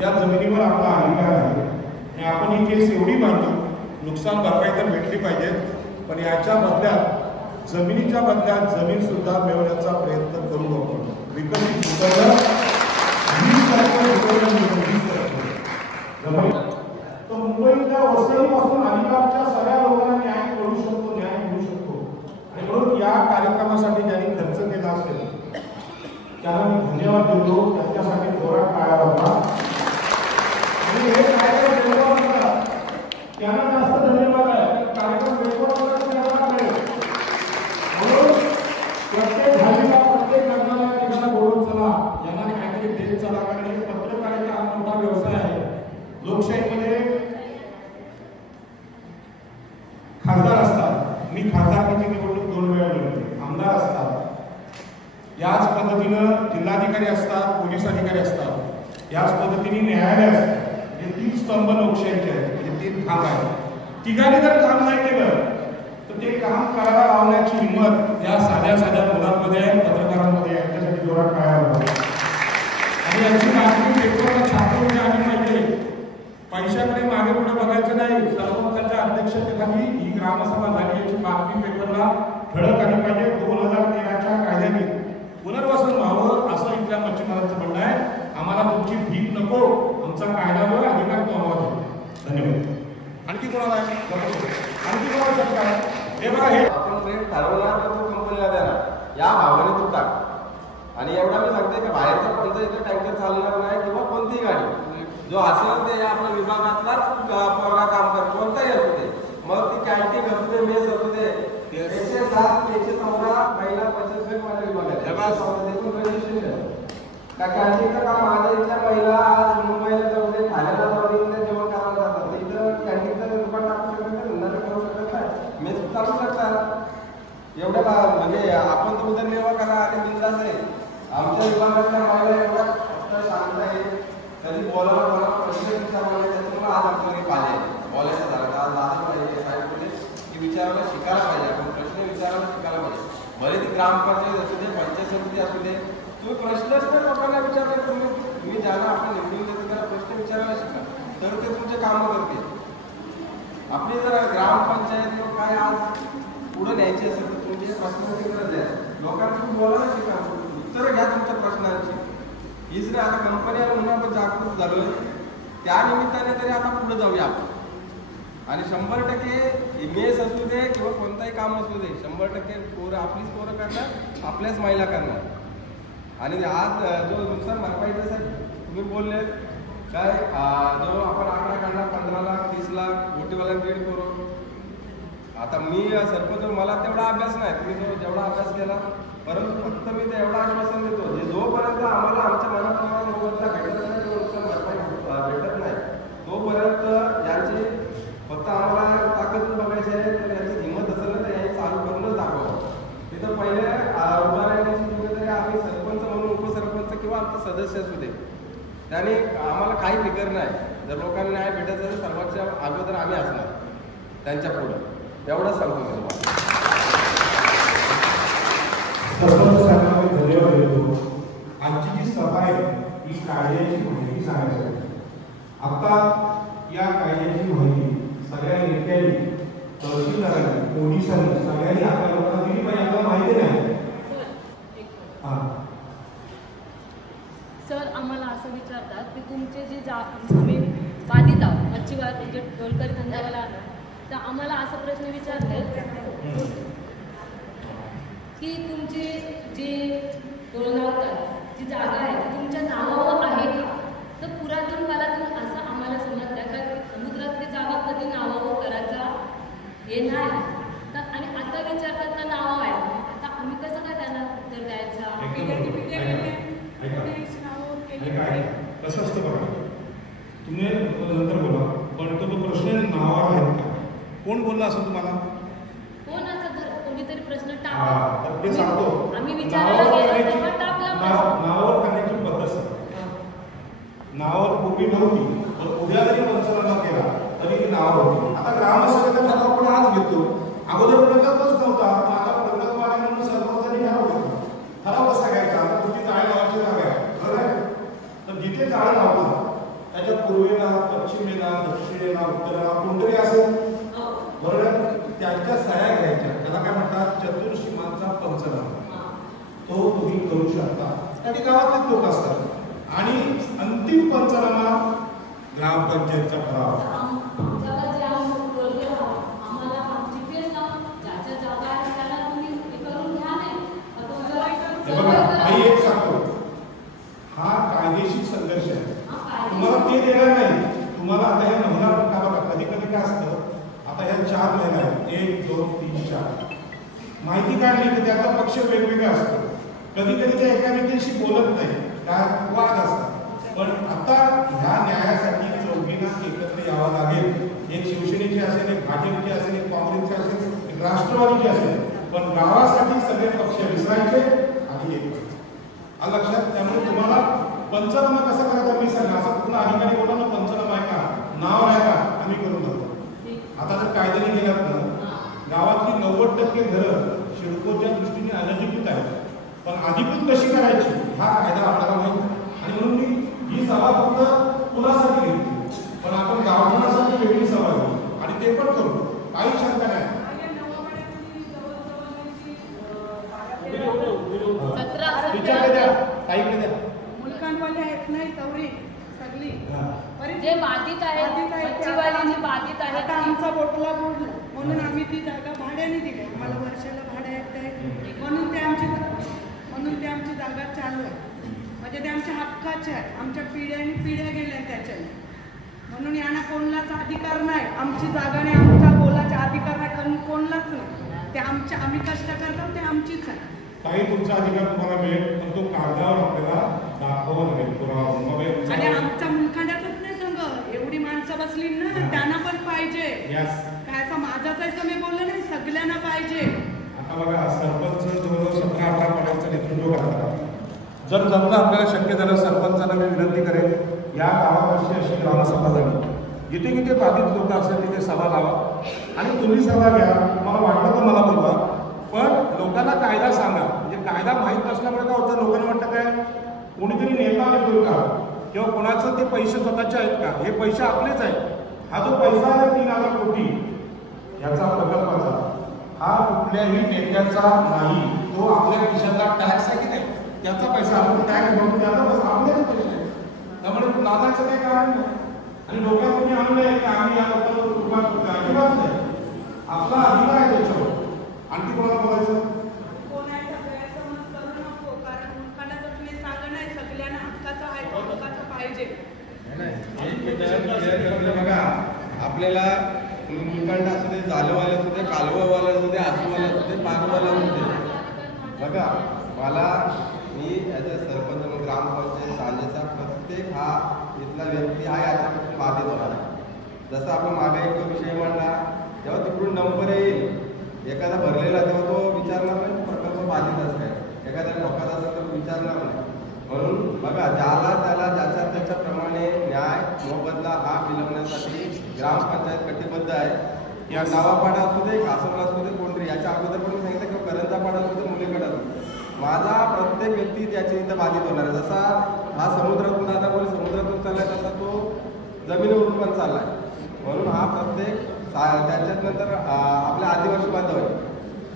या जमिनीवर आपला अधिकार आहे आणि आपण ही केस एवढी मांडतो, नुकसान भरपाई तर भेटली पाहिजे, पण याच्या बदल्यात जमिनीच्या बदल्यात जमीन सुद्धा मिळवण्याचा प्रयत्न करू आपण. विकसित तर मुंबईतल्या वसईपासून अलिबागच्या सगळ्या लोकांना न्याय मिळू शकतो, न्याय मिळू शकतो. आणि म्हणून या कार्यक्रमासाठी ज्यांनी खर्च केला असेल त्यांना मी धन्यवाद देतो. त्यांच्यासाठी जोरात टाळ्या वाजवा. आणि हे कार्यक्रम त्यांना जास्त धन्यवाद आहे. कार्यक्रम म्हणून प्रत्येक झालेला प्रत्येक लग्नाला एखादा बोलून चला, यांना काहीतरी देत चला. कारण हे पत्रकारिता हा मोठा व्यवसाय आहे. लोकशाहीमध्ये खासदार असतात, मी खासदारकीची निवडणूक 2 वेळा लढली, आमदार असतात, याच पद्धतीनं जिल्हाधिकारी असतात, पोलीस अधिकारी असतात, याच पद्धतीने न्यायालय असतात. हे 3 स्तंभ लोकशाहीचे आहेत, म्हणजे 3 खांब आहेत. तिघांनी जर काम नाही केलं तर ते काम करायला लावण्याची हिंमत या साध्या साध्या मुलांमध्ये आहे, पत्रकारांमध्ये आहे. त्यासाठी जोरात टाळ्या वाजवा. आणि यांची मागणी पेपरला छापवून आली पाहिजे. पैशाकडे मागे पुढे बघायचं नाही. सरपंचाच्या अध्यक्षतेखाली ही ग्रामसभा झाली, याची मागणी पेपरला ठळक आली पाहिजे. 2013च्या कायद्याने पुनर्वसन व्हावं असं इथल्या मच्छीमारांचं म्हणणं आहे. आम्हाला तुमची भीक नको, आमचा कायदा व अधिकार तो आम्हाला दे. धन्यवाद. आणखी कोणाला आहे? आणखी कोणाला शक्य आहे? हे बघा, हे आपण रेट ठरवणार तर तो कंपनीला देणार या भावाने तू टाक. आणि एवढा मी सांगते की बाहेरचा कोणता इथे टँकर चालणार नाही किंवा कोणतीही गाडी जो असेल ते आपल्या विभागातलाच पोरगा काम करतो, कोणताही असू दे. मग ती कॅन्टीन असू दे, मेस असू दे, 107, 114 महिला 25 माझ्या विभागात एकूण रजिस्ट्रेशन. का कॅन्टीनचं काम माझ्या इथल्या महिला आज मुंबईला जाऊ दे, ठाण्याला जाऊ दे, इथे जेवण करायला जातात. इथं कॅन्टीनचं दुकान टाकू शकत नाही, धंदा करू शकत नाही, मेस चालू शकतात. एवढ्या म्हणजे आपण तर उदरनिर्वाह करा आणि बिंदास आहे. आमच्या विभागातल्या महिला एवढ्या शांत आहे, तरी बोलायला प्रश्न विचारला. त्याच्यामुळे आज आपल्याला पाहिजे बोलायचं झालं आज असं पाहिजे साहेब बोलले की विचारायला शिकायला पाहिजे. आपण प्रश्न विचारायला शिकायला पाहिजे. भले ती ग्रामपंचायत असू दे, पंचायत समिती असू दे, तुम्ही प्रश्नच तर लोकांना विचारले. तुम्ही ज्यांना आपण निवडून देतो त्याला प्रश्न विचारायला शिका, तर ते तुमचे कामं करते. आपली जर ग्रामपंचायत काय आज पुढे न्यायची असेल तर तुमची प्रश्नाची गरज आहे. लोकांना तुम्ही बोलायला शिका, उत्तरं घ्या तुमच्या प्रश्नांची. हीच नाही, आता कंपनीला म्हणून आपण जागृत झालोय, त्या निमित्ताने तरी आता पुढे जाऊया आपण. आणि 100% मेस असू दे किंवा कोणताही काम असू दे, 100% पोरं आपलीच पोरं करणार, आपल्याच महिला करणार. आणि आज जो नुकसान भरपाईचा साहेब तुम्ही बोलले काय, जो आपण आकडा काढला 15 लाख 30 लाख मोठीवाल्यांना 1.5 करोड. आता मी सरपंच, मला तेवढा अभ्यास नाही, तुम्ही जो जेवढा अभ्यास केला, परंतु फक्त मी ते एवढा आश्वासन देतो जे जोपर्यंत आम्हाला आमच्या मनाप्रमाणे मोबदला भेटत नाही किंवा नुकसान भरपाई भेटत नाही तोपर्यंत यांची फक्त आम्हाला ताकद बघायची आहे. तर यांची हिंमत असेल ना तर यांनी चालू करूनच दाखवावं. तिथं पहिले उभा राहण्याची जिम्मेदारी आम्ही सरपंच म्हणून, उपसरपंच किंवा आमचा सदस्य असू दे, त्याने आम्हाला काही फिकर नाही. जर लोकांना न्याय भेटत असेल सर्वांच्या अगोदर आम्ही असणार त्यांच्या पुढं. एवढंच सांगतो मी तुम्हाला. सरपंच साहेबांना धन्यवाद देतो. आजची जी सभा आहे ही कायद्याची माहिती सांगायची. आता या कायद्याची माहिती सगळ्या नेत्यांनी, तहसीलदारांनी, पोलिसांनी सगळ्यांनी आपल्या लोकांना दिली पाहिजे. आपल्याला माहिती नाही. सर, आम्हाला असं विचारतात की तुमचे जे आम्ही बाधित आहोत, मच्छीमार म्हणजे टोलकरी धंद्यावाला आहोत, तर आम्हाला असा प्रश्न विचारले की तुमची जी जी जागा आहे ती तुमच्या नावावर आहे का? तर पुरातन काळातून असं आम्हाला समजलं का समुद्रातली जागा कधी नावावर करायचा हे नाही. तर आणि आता विचारतात ना नाव आहे, आता आम्ही कसं काय त्यांना उत्तर द्यायचा? कसं असतं बघा, तुम्ही नंतर बोला, पण तो प्रश्न नावावर आहे का? कोण बोलला असं तुम्हाला? कोण असं कोणीतरी प्रश्न तर ते टाकतो, सांगतो. आम्ही विचारायला गेलो तेव्हा टाकला प्रश्न. नावावर करण्याची पद्धत सांगा. नावावर पूर्वी नव्हती, पण उद्या जरी पंचनामा केला तरी ती नावावर होती. आता ग्रामसभेचा ठराव आपण आज घेतो, अगोदर प्रकल्पच नव्हता, आता प्रकल्प आहे म्हणून सरपंचांनी ठराव घेतला. ठराव कसा घ्यायचा? आता तुमची जाळी लावायची जागा आहे, बरोबर आहे? तर जिथे जाळं लावतात त्याच्या पूर्वेला, पश्चिमेला, दक्षिणेला, उत्तरेला कोणतरी असेल, बरोबर आहे? त्यांच्या सह्या घ्यायच्या, त्याला काय म्हणतात? चतुर्सीमांचा पंचनामा. तो तुम्ही करू शकता. आणि गावातलेच लोक असतात आणि अंतिम पंचनामा ग्रामपंचायतचा ठराव. एक सांगतो, हा कायदेशीर संघर्ष आहे. तुम्हाला ते देणार नाही. तुम्हाला आता ह्या महिला बघा, कधी कधी काय असतं, आता ह्या 4 महिला आहेत, 1, 2, 3, 4 माहिती काढली तर त्याचा पक्ष वेगवेगळा असतो. कधी कधी ते एकामेकींशी बोलत नाही, काय वाद असतात. पण आता ह्या न्यायासाठी चौघींना एकत्र यावं लागेल. एक शिवसेनेची असेल, एक भाजपची असेल, एक काँग्रेसची असेल, एक राष्ट्रवादीची असेल, पण गावासाठी सगळे पक्ष विसरायचे आणि एक लक्षात. त्यामुळे तुम्हाला पंचनामा कसा करायचा मी सांगा. असं पूर्ण अधिकारी बोला ना, पंचनामा आहे का, नाव आहे का, आम्ही करून बघतो. आता जर कायद्याने गेलात ना, गावातली 90% घरं शिडकोच्या दृष्टीने अनधिकृत आहेत, पण अधिकृत कशी करायची हा कायदा आपल्याला माहिती. आणि म्हणून मी ही सभा फक्त पुलासाठी घेतली, पण आपण गावठाणासाठी वेगळी सभा घेऊ आणि ते पण करू, काही शंका नाही. मुलकांवाले आहेत नाही चौरी सगळी जे बाधित आहेत, मच्छीवाली जी बाधित आहेत, आता आमचा बोटला बुडला म्हणून आम्ही ती जागा भाड्याने दिली. आम्हाला वर्षाला भाडं येत म्हणून ते आमची जागा चालू आहे. म्हणजे ते आमच्या हक्काचे आहे. आमच्या पिढ्याने पिढ्या गेल्या त्याच्याने, म्हणून यांना कोणालाच अधिकार नाही. आमची जागा नाही, आमचा बोलाचा अधिकार नाही, कारण कोणालाच नाही. ते आम्ही कष्ट करतो ते आमचीच आहे. काही तुमचा अधिकार तुम्हाला मिळेल, पण तो कागदावर आपल्याला दाखवावा लागेल, पुरावा. आणि आमच्या मुलखांच्याच नाही संघ एवढी माणसं बसली ना, त्यांना पण पाहिजे. काय असं माझाच आहे मी बोललं नाही, सगळ्यांना पाहिजे. आता बघा, सरपंच जवळजवळ 17-18 पदांचं नेतृत्व करतात. जर जमलं आपल्याला शक्य झालं, सरपंचांना मी विनंती करेन, या गावावरची अशी ग्रामसभा झाली, जिथे जिथे बाधित लोक असेल तिथे सभा लावा आणि तुम्ही सभा घ्या. मला वाटलं तर मला बोलवा, पण लोकांना कायदा सांगा. म्हणजे कायदा माहीत नसल्यामुळे काय होतं, लोकांना वाटतं काय कोणीतरी नेता येतोय का, किंवा कोणाचं ते पैसे स्वतःचे आहेत का. हे पैसे आपलेच आहेत. हा जो पैसा आहे 3,000 कोटी याचा प्रकल्पाचा, हा कुठल्याही नेत्याचा नाही. तो आपल्या खिशातला टॅक्स आहे की नाही, त्याचा पैसा. आपण टॅक्स भरून त्याचा पैसा आपलेच पैसे. त्यामुळे नादाचं काही कारण नाही. आणि लोकांना तुम्ही आणू नये की आम्ही या लोकांवर कृपा करतो, अजिबात नाही. आपला अधिकार आहे त्याच्यावर. आणखी कोणाला बोलायचं? कोणाचा गैरसमज करू नको, कारण मुलखांना तुम्ही सांगा नाही, सगळ्यांना हक्काचा आहे, तो हक्काचा पाहिजे. बघा, आपल्याला मुलकांड असू दे, जालवाला असू दे, कालवावाला असू दे, आसूवाला असू दे, पागवाला असू दे. बघा, मला मी ॲज अ सरपंच म्हणून ग्रामपंचायत सांजेचा प्रत्येक हा इथला व्यक्ती हा याच्यापासून बाधित होणार आहे. जसं आपण मागे एक विषय म्हणला, जेव्हा तिकडून नंबर येईल एखादा भरलेला, तेव्हा तो विचारणार नाही प्रकल्प बाधित असते. एखाद्या ठोकात असेल तर विचारणार नाही. म्हणून बघा, ज्याला त्याला ज्याच्या त्याच्याप्रमाणे न्याय मोबदला हा मिळवण्यासाठी ग्रामपंचायत कटिबद्ध आहे. या नावापाडा असू दे, कासवला असू दे, कोणतरी. याच्या अगोदर पण मी सांगितलं किंवा करंजा पाडा असू दे, मुलीकडा असू दे, माझा प्रत्येक व्यक्ती त्याच्या इथं बाधित होणार आहे. जसा हा समुद्रातून दादा बोल समुद्रातून चाललाय, तसा तो जमिनीवरून पण चाललाय. म्हणून हा प्रत्येक त्याच्यात नंतर आपल्या आदिवासी बांधव आहे,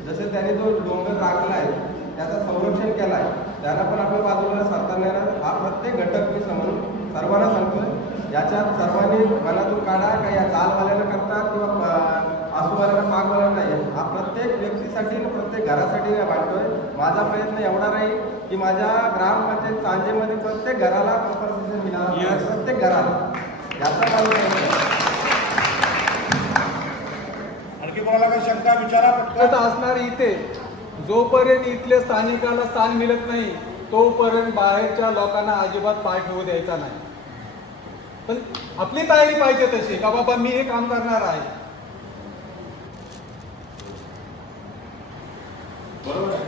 जसे त्यांनी जो डोंगर राखला आहे त्याचं संरक्षण केलं आहे, त्यांना पण आपल्या बाजूला सरता येणार. हा प्रत्येक घटक मी समोरून सर्वांना सांगतोय, याच्यात सर्वांनी मनातून काढा का या चालवाल्यांना करतात किंवा आसूवाल्यांना, मागवाल्यांना नाही. हा प्रत्येक व्यक्तीसाठी आणि प्रत्येक घरासाठी वाटतोय. माझा प्रयत्न एवढा राहील की माझ्या ग्रामपंचायत चांजेमध्ये प्रत्येक घराला कॉम्पन्सेशन मिळालं, प्रत्येक घराला. याचा मला आणखी कोणाला काही शंका विचारा फक्त असणार इथे जोपर्यंत इथल्या स्थानिकाला स्थान मिळत नाही तोपर्यंत बाहेरच्या लोकांना अजिबात पाय ठेवू द्यायचा नाही. पण आपली तयारी पाहिजे तशी का बाबा मी हे काम करणार आहे. बरोबर आहे.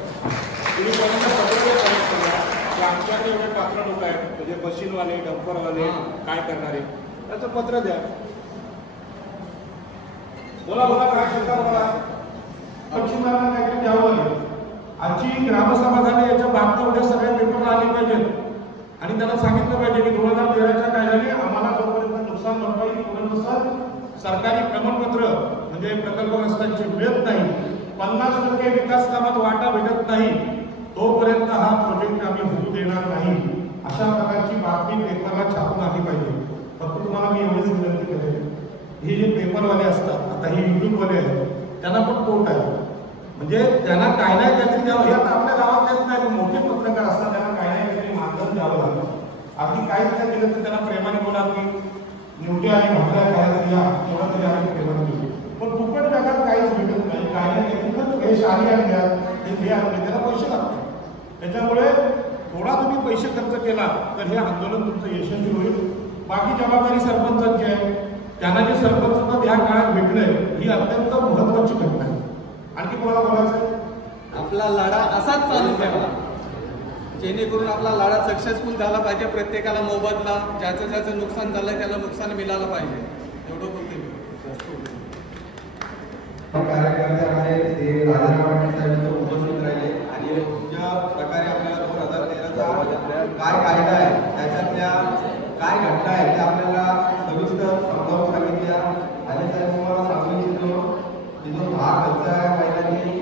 तुम्ही कोणाला पत्र करा की आमच्याकडे एवढे पात्र लोक आहेत, म्हणजे मशीनवाले, डंपरवाले, काय करणारे, त्याचं पत्र द्या. बोला बोला, काय शंका बोला. पश्चिमांना काहीतरी द्यावं लागेल. आजची ग्रामसभा झाली, याच्या बाबतीत उद्या सगळ्या पेपरला आली पाहिजेत आणि त्यांना सांगितलं पाहिजे की 2013च्या कायद्याने आम्हाला जोपर्यंत नुकसान भरपाई होण्यानुसार सरकारी प्रमाणपत्र म्हणजे प्रकल्पग्रस्तांचे मिळत नाही, 50% विकास कामात वाटा भेटत नाही, तोपर्यंत हा प्रोजेक्ट आम्ही होऊ देणार नाही. अशा प्रकारची बातमी पेपरला छापून आली पाहिजे. फक्त तुम्हाला मी एवढीच विनंती करेन, हे जे पेपरवाले असतात, आता हे युट्यूबवाले आहेत, त्यांना पण पोट आहे. म्हणजे त्यांना काय नाही काहीतरी द्यावं. हे आता आपल्या गावात नाही, मोठे पत्रकार असतात, त्यांना काय नाही काहीतरी मानधन द्यावं लागतं. अगदी काहीच नाही दिलं तर त्यांना प्रेमाने बोला की निवडी आणि भाकऱ्या खायला तरी या, तेवढा तरी आम्ही प्रेमाने देतो. पण फुकट जगात काहीच भेटत नाही. काय नाही हे शाही आणल्या, हे आणले, त्याला पैसे लागतात. त्याच्यामुळे थोडा तुम्ही पैसे खर्च केला तर हे आंदोलन तुमचं यशस्वी होईल. बाकी जबाबदारी सरपंचांची आहे. त्यांना जे सरपंच पद ह्या काळात भेटलंय ही अत्यंत महत्वाची घटना आहे. आणखी कोणाला बोलायचं? आपला लढा असाच चालू ठेवा जेणेकरून आपला लढा सक्सेसफुल झाला पाहिजे. प्रत्येकाला मोबदला, ज्याचं नुकसान झालंय त्याला नुकसान मिळालं पाहिजे. एवढं बोलते कार्यकर्ते आहेत ते राजेंद्र पाटील साहेब उपस्थित राहिले आणि ज्या प्रकारे आपल्याला 2013चा काय कायदा आहे, त्याच्यातल्या काय घटना आहे त्या आपल्याला सविस्तर समजावून सांगितल्या. आणि साहेब तुम्हाला सांगू इच्छितो की जो भाग घ्यायचा आहे महिलांनी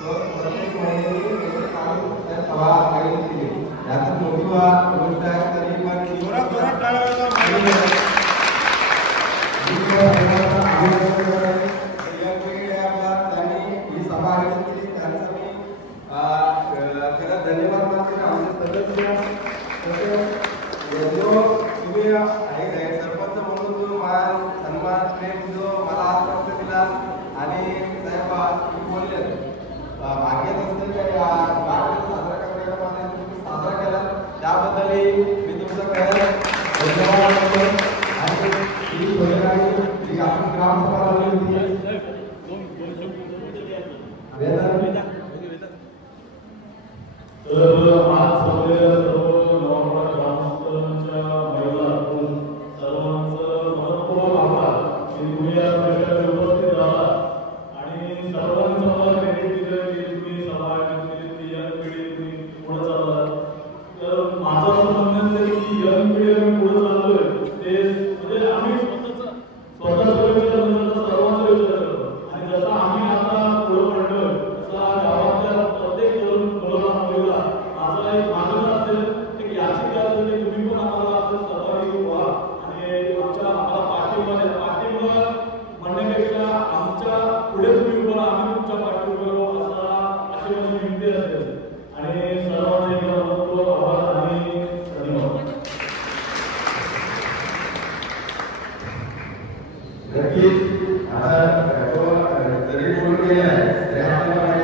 प्रत्येक महिन्याने सभा आयोजित केली. यातून मोठी गोष्ट आहे तरी पण त्यांनी ही सभा आयोजित केली. त्यांचं मी खरं धन्यवाद मानते. आमचे सदस्य जो तुम्ही सरपंच म्हणून जो मान सन्मान प्रेम जो मला आश्वासन दिला आणि साहेब बोलले भाग्यात असतं काही साजरा करण्याप्रमाणे तुम्ही साजरा केला त्याबद्दलही मी तुमचं खरं धन्यवाद करतो. आणि ही सोयराई आपण ग्रामसभा झाली होती जरी बोलून गेले